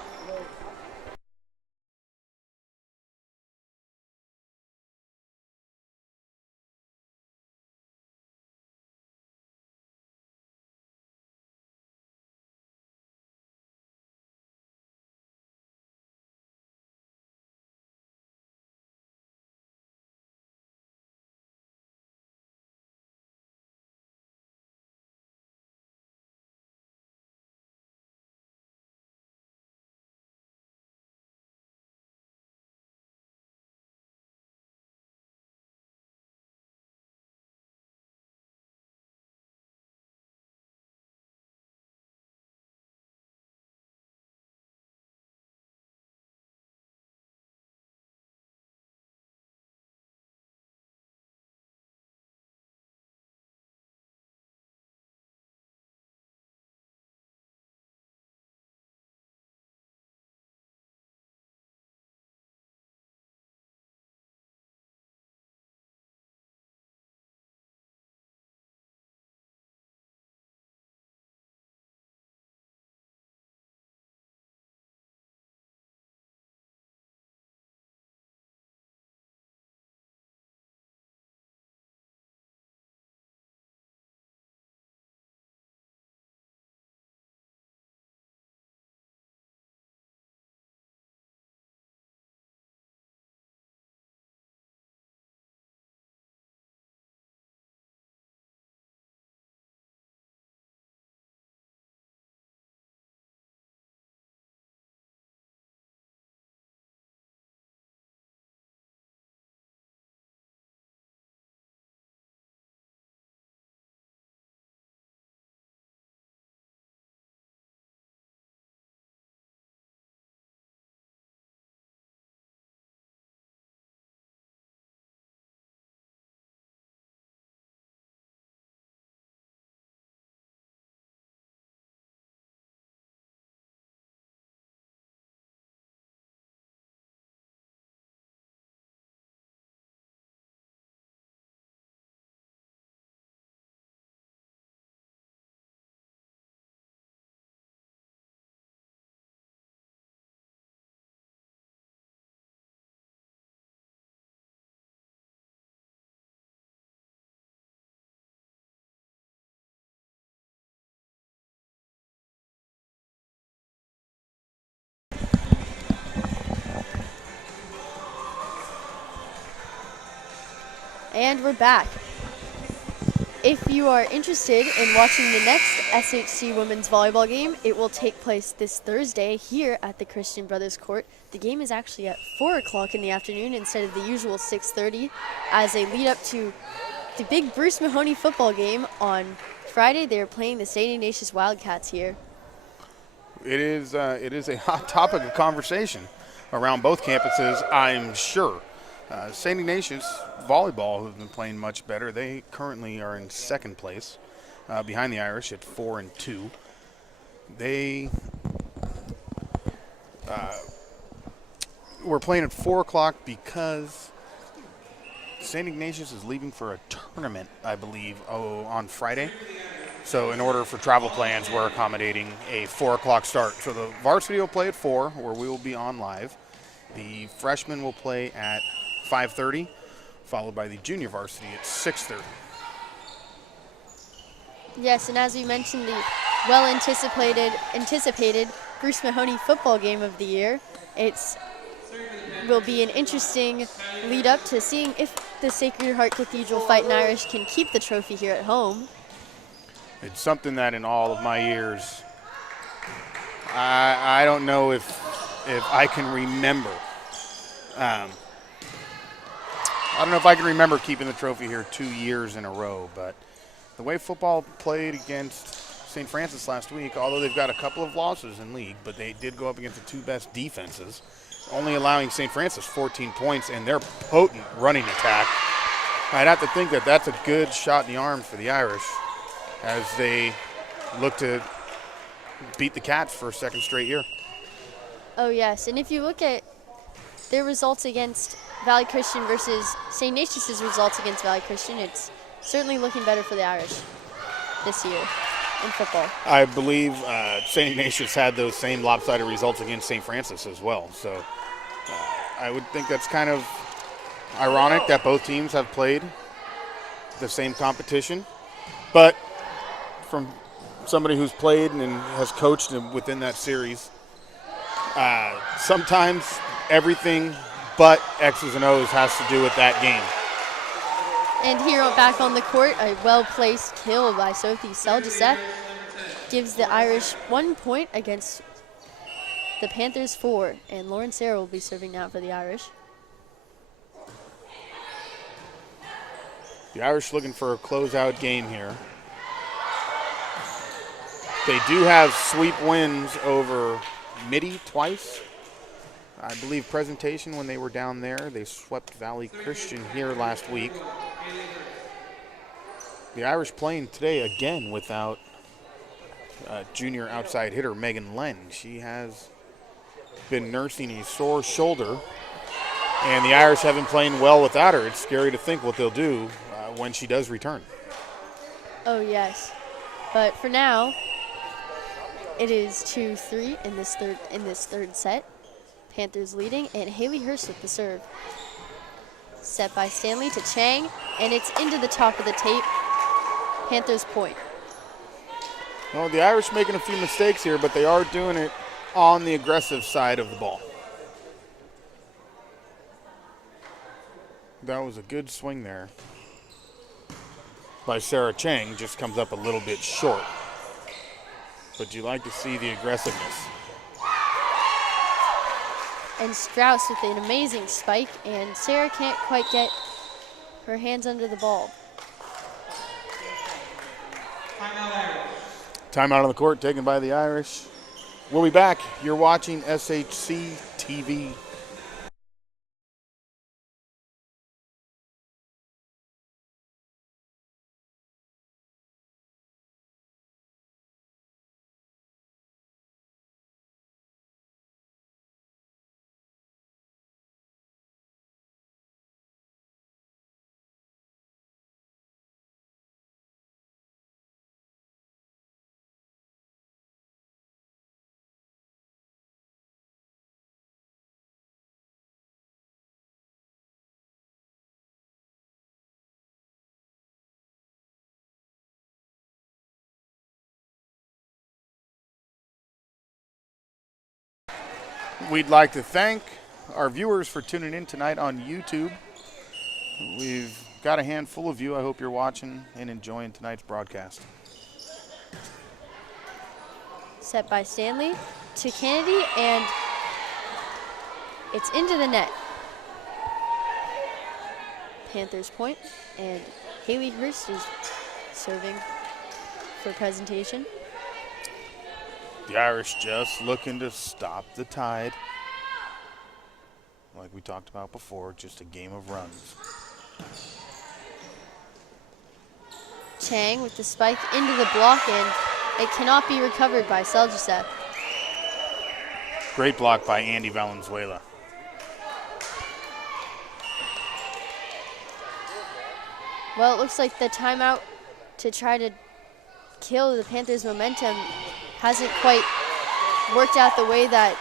And we're back. If you are interested in watching the next SHC women's volleyball game, it will take place this Thursday here at the Christian Brothers Court. The game is actually at 4 o'clock in the afternoon instead of the usual 6:30 as a lead up to the big Bruce Mahoney football game on Friday. They are playing the St. Ignatius Wildcats here. It is a hot topic of conversation around both campuses, I'm sure. St. Ignatius Volleyball, who've been playing much better, they currently are in second place behind the Irish at 4-2. They were playing at 4 o'clock because St. Ignatius is leaving for a tournament, I believe, on Friday. So in order for travel plans, we're accommodating a 4 o'clock start. So the varsity will play at 4, where we will be on live. The freshmen will play at 5:30, followed by the junior varsity at 6:30. Yes, and as we mentioned, the well-anticipated Bruce Mahoney football game of the year. Will be an interesting lead up to seeing if the Sacred Heart Cathedral Fightin Irish can keep the trophy here at home. It's something that in all of my years, I don't know if I can remember. I don't know if I can remember keeping the trophy here 2 years in a row, but the way football played against St. Francis last week, although they've got a couple of losses in league, but they did go up against the 2 best defenses, only allowing St. Francis 14 points in their potent running attack. I'd have to think that that's a good shot in the arm for the Irish as they look to beat the Cats for a second straight year. Oh yes, and if you look at their results against Valley Christian versus St. Ignatius' results against Valley Christian, it's certainly looking better for the Irish this year in football. I believe St. Ignatius had those same lopsided results against St. Francis as well. So I would think that's kind of ironic that both teams have played the same competition. But from somebody who's played and has coached within that series, sometimes everything but X's and O's has to do with that game. And here back on the court, a well-placed kill by Sophie Seljacek gives the Irish 1 point against the Panthers 4. And Lauren Sarah will be serving now for the Irish. The Irish looking for a closeout game here. They do have sweep wins over Mitty twice. I believe Presentation when they were down there. They swept Valley Christian here last week. The Irish playing today again without junior outside hitter Megan Len. She has been nursing a sore shoulder, and the Irish have been playing well without her. It's scary to think what they'll do when she does return. Oh yes, but for now, it is 2-3 in this third set. Panthers leading, and Haley Hurst with the serve. Set by Stanley to Chang, and it's into the top of the tape. Panthers point. Well, the Irish making a few mistakes here, but they are doing it on the aggressive side of the ball. That was a good swing there by Sarah Chang, just comes up a little bit short. But you like to see the aggressiveness. And Strauss with an amazing spike, and Sarah can't quite get her hands under the ball. Timeout on the court taken by the Irish. We'll be back. You're watching SHC TV. We'd like to thank our viewers for tuning in tonight on YouTube. We've got a handful of you. I hope you're watching and enjoying tonight's broadcast. Set by Stanley to Kennedy, and it's into the net. Panthers point, and Haley Hurst is serving for presentation. The Irish just looking to stop the tide. Like we talked about before, just a game of runs. Chang with the spike into the block, and it cannot be recovered by Seljasev. Great block by Andy Valenzuela. Well, it looks like the timeout to try to kill the Panthers' momentum hasn't quite worked out the way that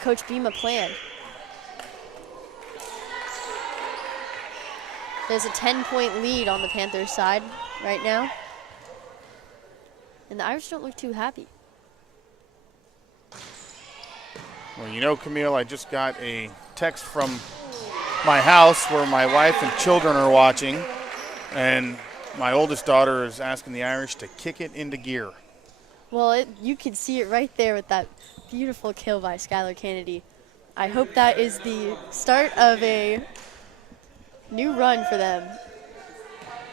Coach Bima planned. There's a 10-point lead on the Panthers' side right now. And the Irish don't look too happy. Well, you know, Camille, I just got a text from my house where my wife and children are watching, and my oldest daughter is asking the Irish to kick it into gear. Well, you can see it right there with that beautiful kill by Skylar Kennedy. I hope that is the start of a new run for them.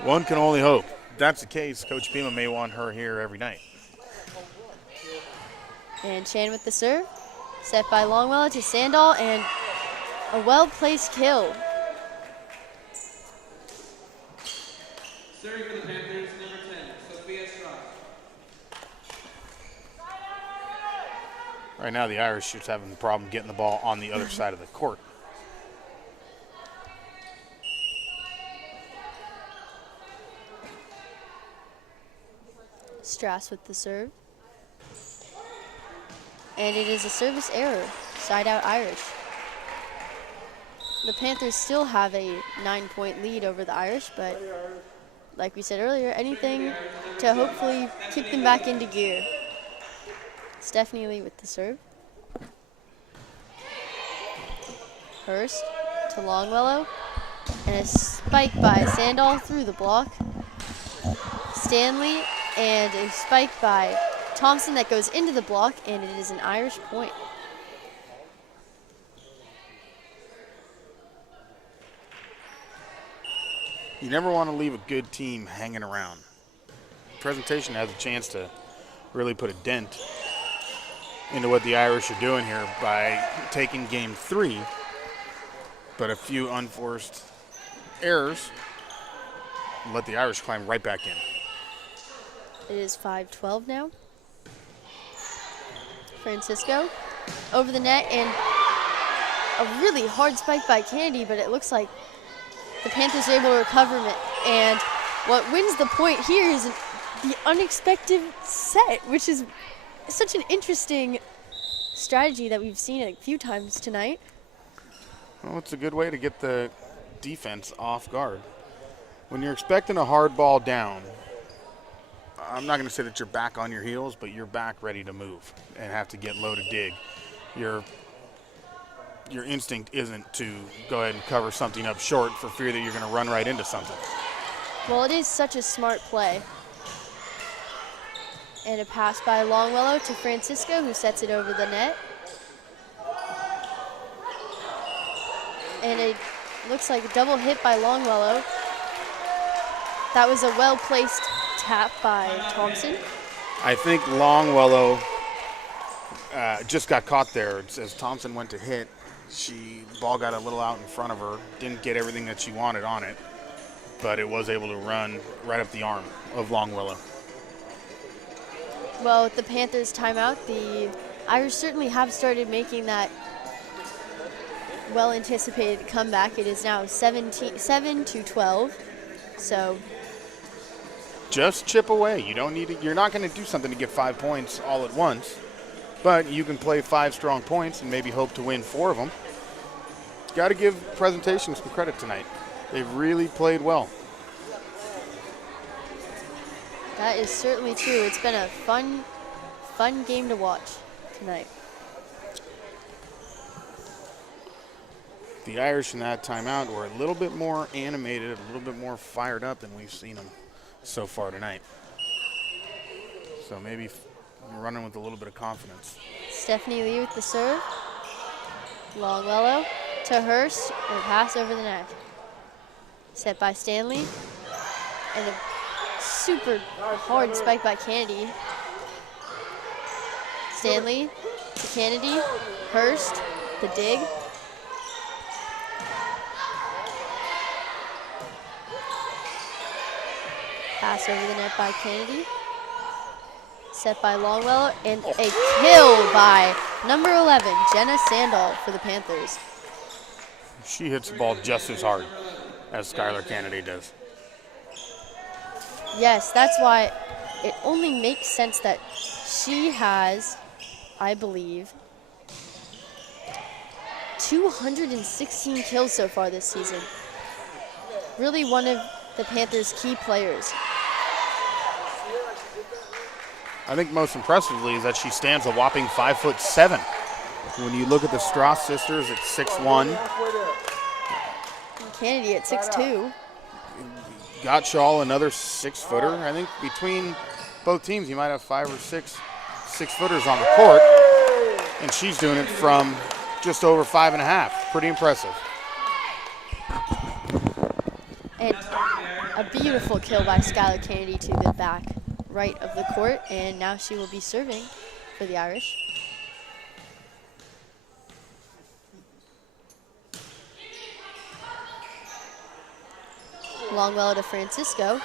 One can only hope. If that's the case, Coach Bima may want her here every night. And Chan with the serve. Set by Longwell to Sandal, and a well-placed kill. Serving for the Panthers, number 10, Sophia Strauss. Right now, the Irish just having a problem getting the ball on the other side of the court. Strass with the serve. And it is a service error, side out Irish. The Panthers still have a 9-point lead over the Irish, but like we said earlier, anything to hopefully kick them back into gear. Stephanie Lee with the serve. Hurst to Longwellow, and a spike by Sandal through the block. Stanley, and a spike by Thompson that goes into the block, and it is an Irish point. You never want to leave a good team hanging around. Presentation has a chance to really put a dent into what the Irish are doing here by taking game 3, but a few unforced errors let the Irish climb right back in. It is 5-12 now. Francisco over the net, and a really hard spike by Kennedy, but it looks like the Panthers are able to recover it. And what wins the point here is the unexpected set, which is such an interesting strategy that we've seen a few times tonight. Well, it's a good way to get the defense off guard. When you're expecting a hard ball down, I'm not going to say that you're back on your heels, but you're back ready to move and have to get low to dig. Your instinct isn't to go ahead and cover something up short for fear that you're going to run right into something. Well, it is such a smart play. And a pass by Longwellow to Francisco, who sets it over the net. And it looks like a double hit by Longwellow. That was a well-placed tap by Thompson. I think Longwellow just got caught there. As Thompson went to hit, ball got a little out in front of her, didn't get everything that she wanted on it, but it was able to run right up the arm of Longwellow. Well, with the Panthers timeout, the Irish certainly have started making that well-anticipated comeback. It is now 7-12, so just chip away. You don't need it. You're not going to do something to get 5 points all at once, but you can play 5 strong points and maybe hope to win 4 of them. Got to give presentation some credit tonight. They've really played well. that is certainly true. It's been a fun game to watch tonight. The Irish in that timeout were a little bit more animated, a little bit more fired up than we've seen them so far tonight. So maybe running with a little bit of confidence. Stephanie Lee with the serve. Longwellow to Hurst, and a pass over the net. Set by Stanley, and a super hard spike by Kennedy. Stanley to Kennedy, Hurst, the dig. Pass over the net by Kennedy. Set by Longwellow, and a kill by number 11, Jenna Sandall for the Panthers. She hits the ball just as hard as Skylar Kennedy does. Yes, that's why it only makes sense that she has, I believe, 216 kills so far this season. Really one of the Panthers' key players. I think most impressively is that she stands a whopping 5'7". When you look at the Strauss sisters at 6'1", And Kennedy at 6'2". Gottschall another 6-footer. I think between both teams you might have 5 or 6 6-footers on the court, and she's doing it from just over 5.5. Pretty impressive. And a beautiful kill by Skylar Kennedy to the back right of the court, and now she will be serving for the Irish. Longwellow to Francisco.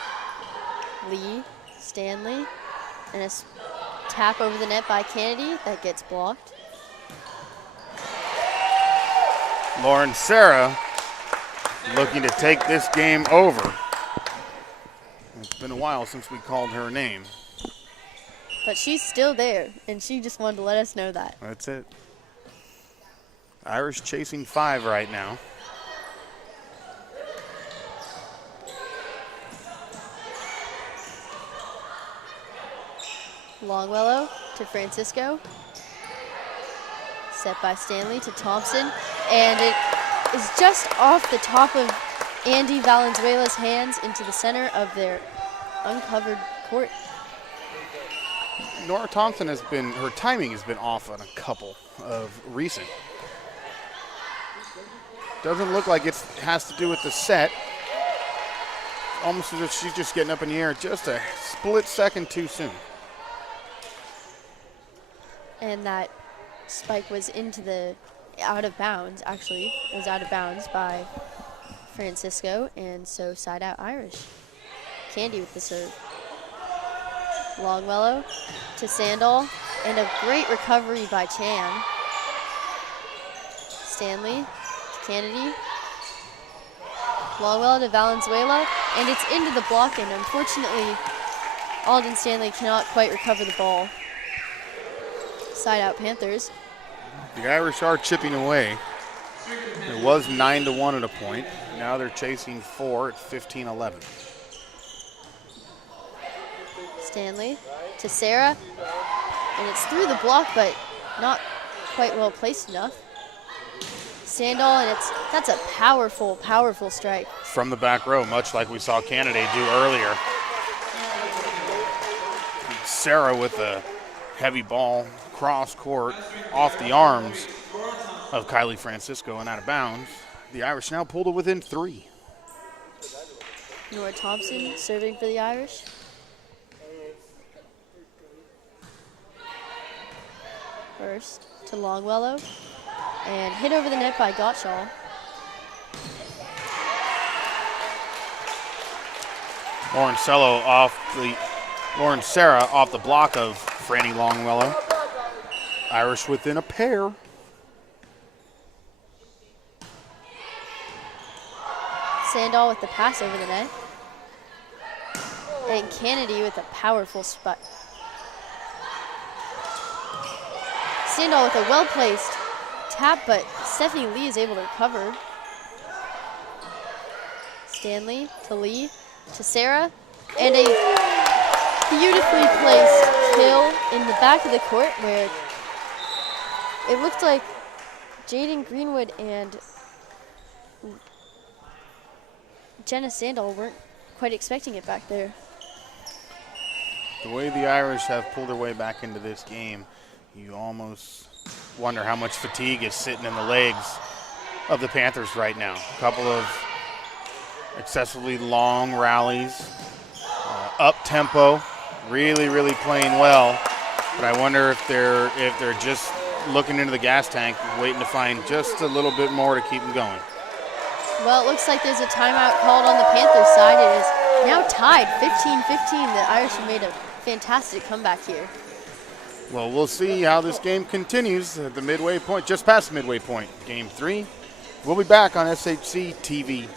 Lee, Stanley, and a tap over the net by Kennedy that gets blocked. Lauren Sarah looking to take this game over. It's been a while since we called her name. But she's still there, and she just wanted to let us know that. That's it. Irish chasing 5 right now. Longwellow to Francisco. Set by Stanley to Thompson. And it is just off the top of Andy Valenzuela's hands into the center of their uncovered court. Nora Thompson her timing has been off on a couple of recent. Doesn't look like it has to do with the set. Almost as if she's just getting up in the air just a split second too soon. And that spike was out of bounds, actually. It was out of bounds by Francisco, and so side out Irish. Candy with the serve. Longwellow to Sandall, and a great recovery by Chan. Stanley to Kennedy. Longwellow to Valenzuela, and it's into the block, and unfortunately, Alden Stanley cannot quite recover the ball. Side out Panthers. The Irish are chipping away. It was 9-1 at a point. Now they're chasing 4 at 15-11. Stanley to Sarah, and it's through the block, but not quite well placed enough. Sandall, and that's a powerful, powerful strike. From the back row, much like we saw Kennedy do earlier. Sarah with a heavy ball cross court off the arms of Kylie Francisco and out of bounds. The Irish now pulled it within 3. Nora Thompson serving for the Irish. First to Longwellow, and hit over the net by Gottschall. Lauren Sarah off the block of Franny Longwellow. Irish within a pair. Sandall with the pass over the net. And Kennedy with a powerful spot. Sandall with a well-placed tap, but Stephanie Lee is able to recover. Stanley to Lee to Sarah, and a beautifully placed kill in the back of the court where it looked like Jaden Greenwood and Jenna Sandall weren't quite expecting it back there. The way the Irish have pulled their way back into this game, you almost wonder how much fatigue is sitting in the legs of the Panthers right now. A couple of excessively long rallies, up tempo, really playing well. But I wonder if they're just looking into the gas tank, waiting to find just a little bit more to keep them going. Well, it looks like there's a timeout called on the Panthers side. It is now tied 15-15. The Irish have made a fantastic comeback here. Well, we'll see how this game continues at the midway point, just past the midway point. Game 3. We'll be back on SHC TV.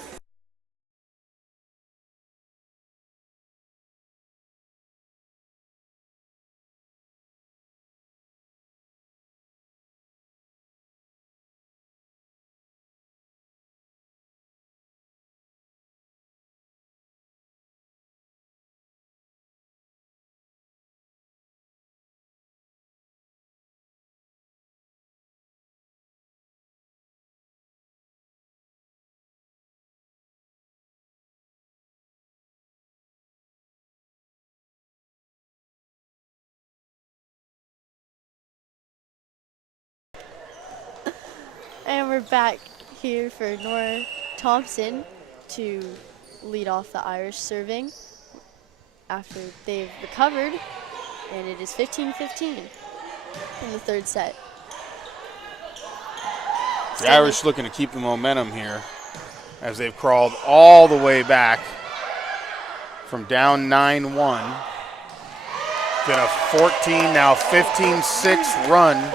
And we're back here for Nora Thompson to lead off the Irish serving after they've recovered, and it is 15-15 in the third set. The Irish looking to keep the momentum here as they've crawled all the way back from down 9-1. Been a 14, now 15-6 run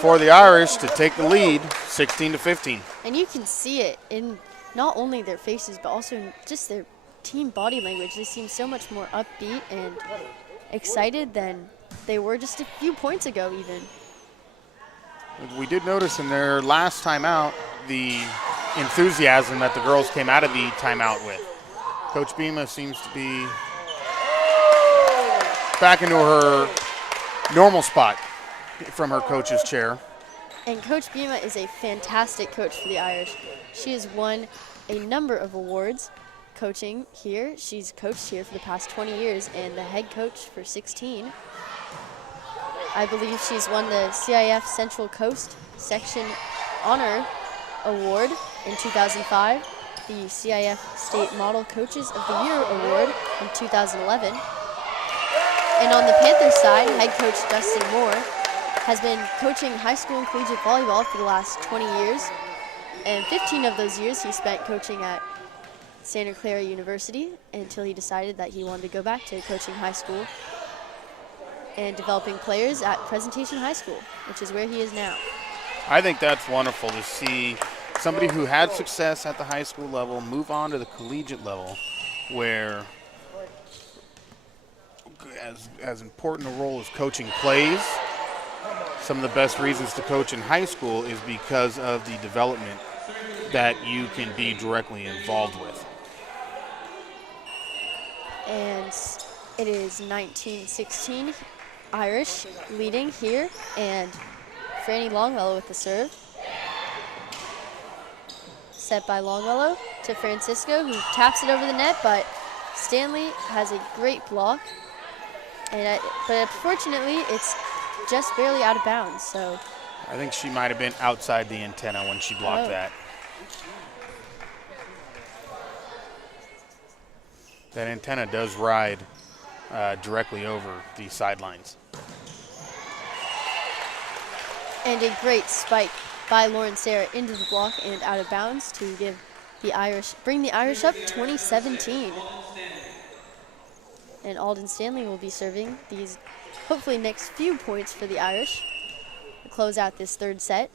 for the Irish to take the lead, 16-15. And you can see it in not only their faces, but also in just their team body language. They seem so much more upbeat and excited than they were just a few points ago even. We did notice in their last timeout the enthusiasm that the girls came out of the timeout with. Coach Bima seems to be back into her normal spot from her coach's chair. And Coach Bima is a fantastic coach for the Irish. She has won a number of awards coaching here. She's coached here for the past 20 years and the head coach for 16. I believe she's won the CIF Central Coast Section Honor Award in 2005, the CIF State Model Coaches of the Year Award in 2011. And on the Panthers side, head coach Dustin Moore has been coaching high school and collegiate volleyball for the last 20 years. And 15 of those years he spent coaching at Santa Clara University until he decided that he wanted to go back to coaching high school and developing players at Presentation High School, which is where he is now. I think that's wonderful to see somebody who had success at the high school level move on to the collegiate level, where as important a role as coaching plays, some of the best reasons to coach in high school is because of the development that you can be directly involved with. And it is 19-16, Irish leading here, and Franny Longfellow with the serve. Set by Longfellow to Francisco, who taps it over the net, but Stanley has a great block. And but unfortunately, it's just barely out of bounds. So I think she might have been outside the antenna when she blocked that. That antenna does ride directly over the sidelines. And a great spike by Lauren Sarah into the block and out of bounds to give the Irish, bring the Irish up 20-17. And Alden Stanley will be serving these hopefully next few points for the Irish to close out this third set.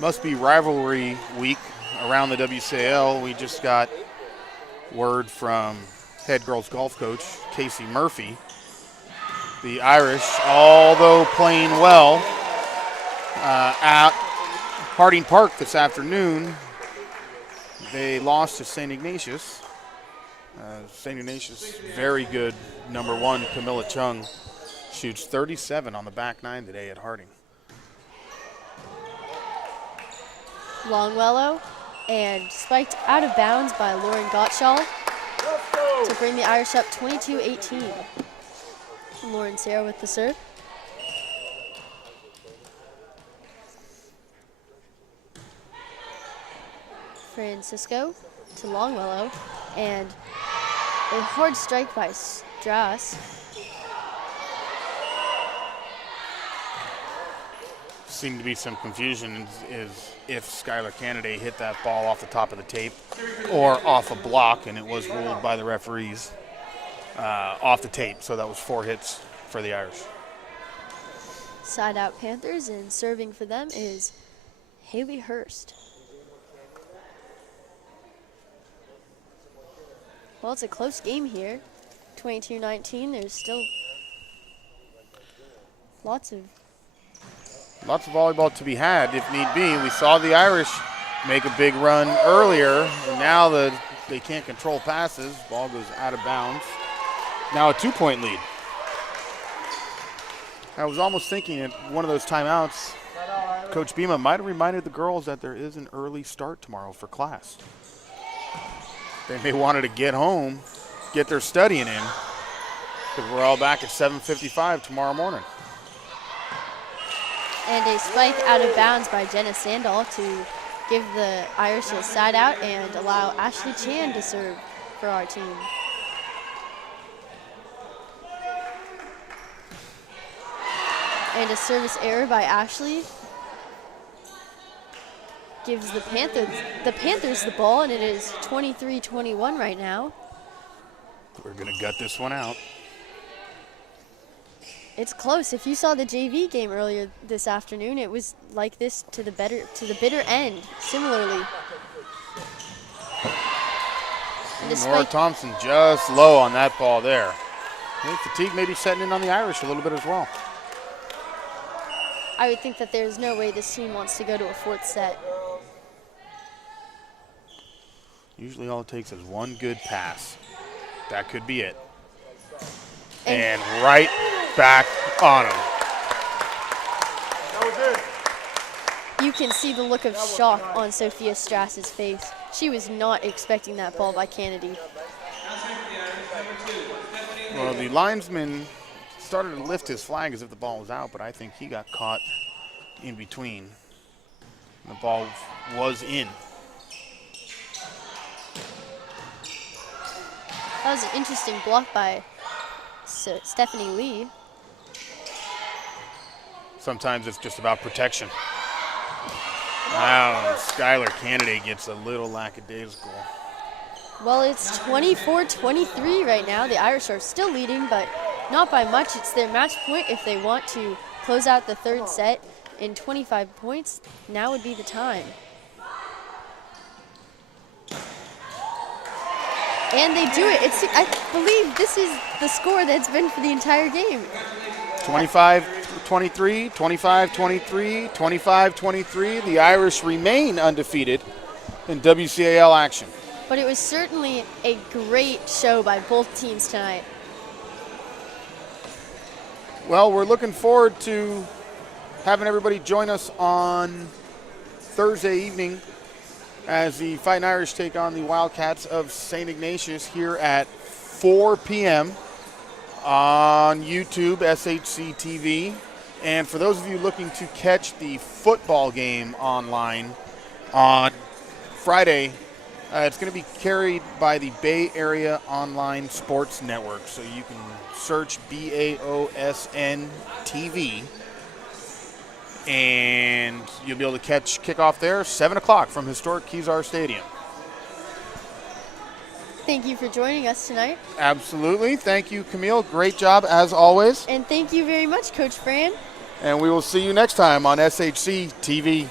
Must be rivalry week around the WCAL. We just got word from head girls golf coach Casey Murphy. The Irish, although playing well at Harding Park this afternoon, they lost to St. Ignatius St. Ignatius, very good. Number 1, Camilla Chung, shoots 37 on the back 9 today at Harding. Longwellow, and spiked out of bounds by Lauren Gottschall to bring the Irish up 22-18. Lauren Sarah with the serve. Francisco to Longwellow, and a hard strike by Strass. Seemed to be some confusion is if Skylar Kennedy hit that ball off the top of the tape or off a block, and it was ruled by the referees off the tape, so that was 4 hits for the Irish. Side out Panthers, and serving for them is Haley Hurst. Well, it's a close game here, 22-19. There's still lots of volleyball to be had if need be. We saw the Irish make a big run earlier, and now they can't control passes. Ball goes out of bounds. Now a 2-point lead. I was almost thinking at one of those timeouts, Coach Bima might have reminded the girls that there is an early start tomorrow for class. They may want to get home, get their studying in, because we're all back at 7:55 tomorrow morning. And a spike out of bounds by Jenna Sandal to give the Irish a side out and allow Ashley Chan to serve for our team. And a service error by Ashley gives the Panthers the ball, and it is 23-21 right now. We're going to gut this one out. It's close. If you saw the JV game earlier this afternoon, it was like this to the bitter end, similarly. Nora Thompson just low on that ball there. I think fatigue may be setting in on the Irish a little bit as well. I would think that there's no way this team wants to go to a 4th set. Usually all it takes is one good pass. That could be it. And right back on him. You can see the look of shock on Sophia Strass's face. She was not expecting that ball by Kennedy. Well, the linesman started to lift his flag as if the ball was out, but I think he got caught in between. The ball was in. That was an interesting block by Stephanie Lee. Sometimes it's just about protection. Wow, Skylar Kennedy gets a little lackadaisical. Well, it's 24-23 right now. The Irish are still leading, but not by much. It's their match point if they want to close out the 3rd set in 25 points. Now would be the time. And they do it. I believe this is the score that's been for the entire game. 25-23, 25-23, 25-23. The Irish remain undefeated in WCAL action. But it was certainly a great show by both teams tonight. Well, we're looking forward to having everybody join us on Thursday evening as the Fightin Irish take on the Wildcats of St. Ignatius here at 4 p.m. on YouTube, SHC TV. And for those of you looking to catch the football game online on Friday, it's going to be carried by the Bay Area Online Sports Network. So you can search BAOSN TV, and you'll be able to catch kickoff there, 7 o'clock from historic Kezar Stadium. Thank you for joining us tonight. Absolutely. Thank you, Camille. Great job, as always. And thank you very much, Coach Fran. And we will see you next time on SHC TV.